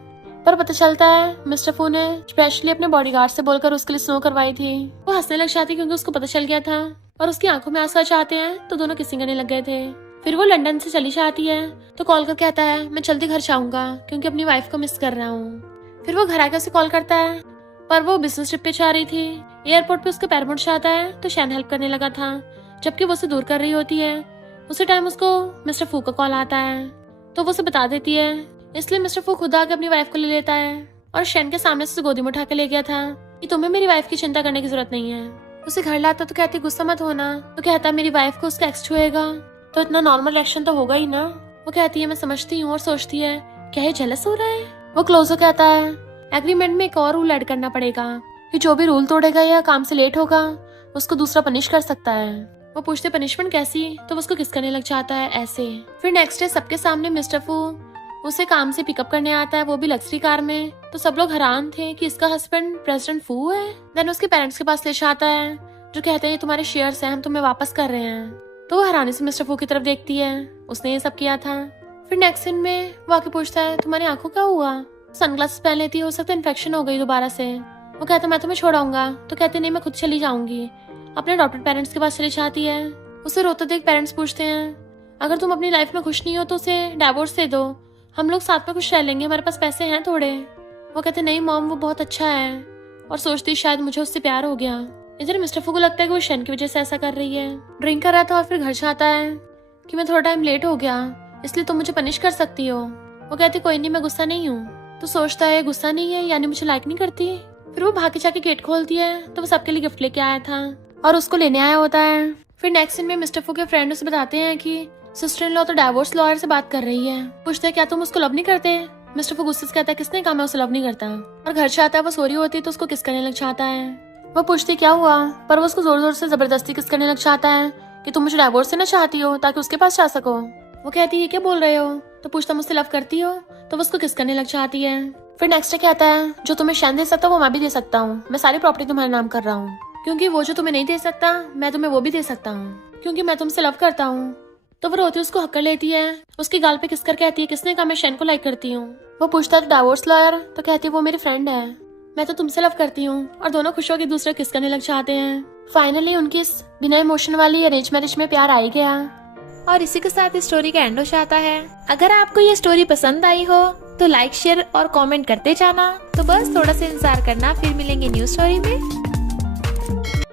पर पता चलता है मिस्टर फू ने स्पेशली अपने बॉडीगार्ड से बोलकर उसके लिए स्नो करवाई थी। वो हंसने लग जाती क्योंकि उसको पता चल गया था और उसकी आंखों में आंसू आ जाते हैं। तो दोनों किसिंग करने लग गए थे। फिर वो लंदन से चली जाती है, तो कॉल कर कहता है, मैं जल्दी घर जाऊंगा क्योंकि अपनी वाइफ को मिस कर रहा हूँ। फिर वो घर आकर उसे कॉल करता है, पर वो बिजनेस ट्रिप पे जा रही थी। एयरपोर्ट पे उसका पैर मुड़ जाता है, तो शैन हेल्प करने लगा था, जबकि वो उसे दूर कर रही होती है। उसी टाइम उसको मिस्टर फू का कॉल आता है, तो वो उसे बता देती है। इसलिए मिस्टर फू खुद आके अपनी वाइफ को ले लेता है और शैन के सामने से गोदी में उठा के ले गया था कि तुम्हें मेरी वाइफ की चिंता करने की जरूरत नहीं है। उसे घर लाता तो कहती, गुस्सा मत होना। तो कहता, मेरी वाइफ को उसका एक्स छुएगा तो इतना नॉर्मल रिएक्शन तो होगा ही ना। वो कहती है, मैं समझती हूँ, और सोचती है, क्या ये जेलस हो रहा है? वो क्लोजो कहता है, एग्रीमेंट में एक और रूल ऐड करना पड़ेगा कि जो भी रूल तोड़ेगा या काम से लेट होगा उसको दूसरा पनिश कर सकता है। वो पूछते, पनिशमेंट कैसी? तो उसको किस करने लग जाता है ऐसे। फिर नेक्स्ट डे सबके सामने मिस्टर फू उसे काम से पिकअप करने आता है, वो भी लग्जरी कार में। तो सब लोग हैरान थे कि इसका हस्बैंड प्रेसिडेंट फू है। देन उसके पेरेंट्स के पास ले जाता है, जो कहते हैं, तुम्हारे शेयर्स हैं, हम तुम्हें वापस कर रहे हैं। तो वो हैरानी से मिस्टर फू की तरफ देखती है, उसने ये सब किया था। फिर नेक्स्ट सीन में वो आके पूछता है, तुम्हारी आंखों क्या हुआ? सनग्लासेस पहन लेती है, हो सकता है इन्फेक्शन हो गई दोबारा से। वो कहता, मैं तुम्हें छोड़ाऊंगा। तो कहते, नहीं, मैं खुद चली जाऊंगी। अपने डॉक्टर पेरेंट्स के पास चली जाती है। उसे रोते देख पेरेंट्स पूछते हैं, अगर तुम अपनी लाइफ में खुश नहीं हो तो उसे डिवोर्स दे दो, हम लोग साथ में खुश रह लेंगे, हमारे पास पैसे हैं थोड़े। वो कहते, नहीं मॉम, वो बहुत अच्छा है और सोचती शायद मुझे उससे प्यार हो गया। इधर मिस्टर फू को लगता है कि वो शन की वजह से ऐसा कर रही है। ड्रिंक कर रहा था और फिर घर से आता है कि मैं थोड़ा टाइम लेट हो गया, इसलिए तुम मुझे पनिश कर सकती हो। वो कहती कोई नहीं, मैं गुस्सा नहीं हूँ। तो सोचता है गुस्सा नहीं है यानी मुझे लाइक नहीं करती। फिर वो भाग के जाके गेट खोलती है तो वो सबके लिए गिफ्ट लेके आया था और उसको लेने आया होता है। फिर नेक्स्ट सीन में मिस्टर फू के फ्रेंड उसे बताते हैं कि सिस्टर इन लॉ तो डाइवोर्स लॉयर से बात कर रही है। पूछते हैं क्या तुम उसको लव नहीं करते। मिस्टर फू गुस्से से कहता है किसने कहा मैं उसे लव नहीं करता। और घर से आता है वो सो रही होती है तो उसको किस करने लग जाता है। वो पूछती क्या हुआ, पर वो उसको जोर जोर से जबरदस्ती किस करने लग जाता है कि तुम मुझे डाइवोर्स देना चाहती हो ताकि उसके पास जा सको। वो कहती है क्या बोल रहे हो। तो पूछता मुझसे लव करती हो, तो वो उसको किस करने लग जाती है। फिर नेक्स्ट डे कहता है जो तुम्हें शैन दे सकता वो मैं भी दे सकता हूँ, मैं सारी प्रॉपर्टी तुम्हारे नाम कर रहा हूँ, क्योंकि वो जो तुम्हें नहीं दे सकता मैं तुम्हें वो भी दे सकता हूँ, क्योंकि मैं तुमसे लव करता हूँ। तो वो रोती उसको हक कर लेती है, उसकी गाल पे किस कर कहती है किसने कहा मैं शैन को लाइक करती हूँ। वो पूछता है डाइवोर्स लॉयर, तो कहती है वो मेरी फ्रेंड है, मैं तो तुमसे लव करती हूँ। और दोनों खुश होकर दूसरे किस करने लग जाते हैं। फाइनली उनकी इस बिना इमोशन वाली अरेंज मैरिज में प्यार आ ही गया। और इसी के साथ इस स्टोरी का एंड हो जाता है। अगर आपको ये स्टोरी पसंद आई हो तो लाइक शेयर और कमेंट करते जाना। तो बस थोड़ा सा इंतजार करना, फिर मिलेंगे न्यू स्टोरी में।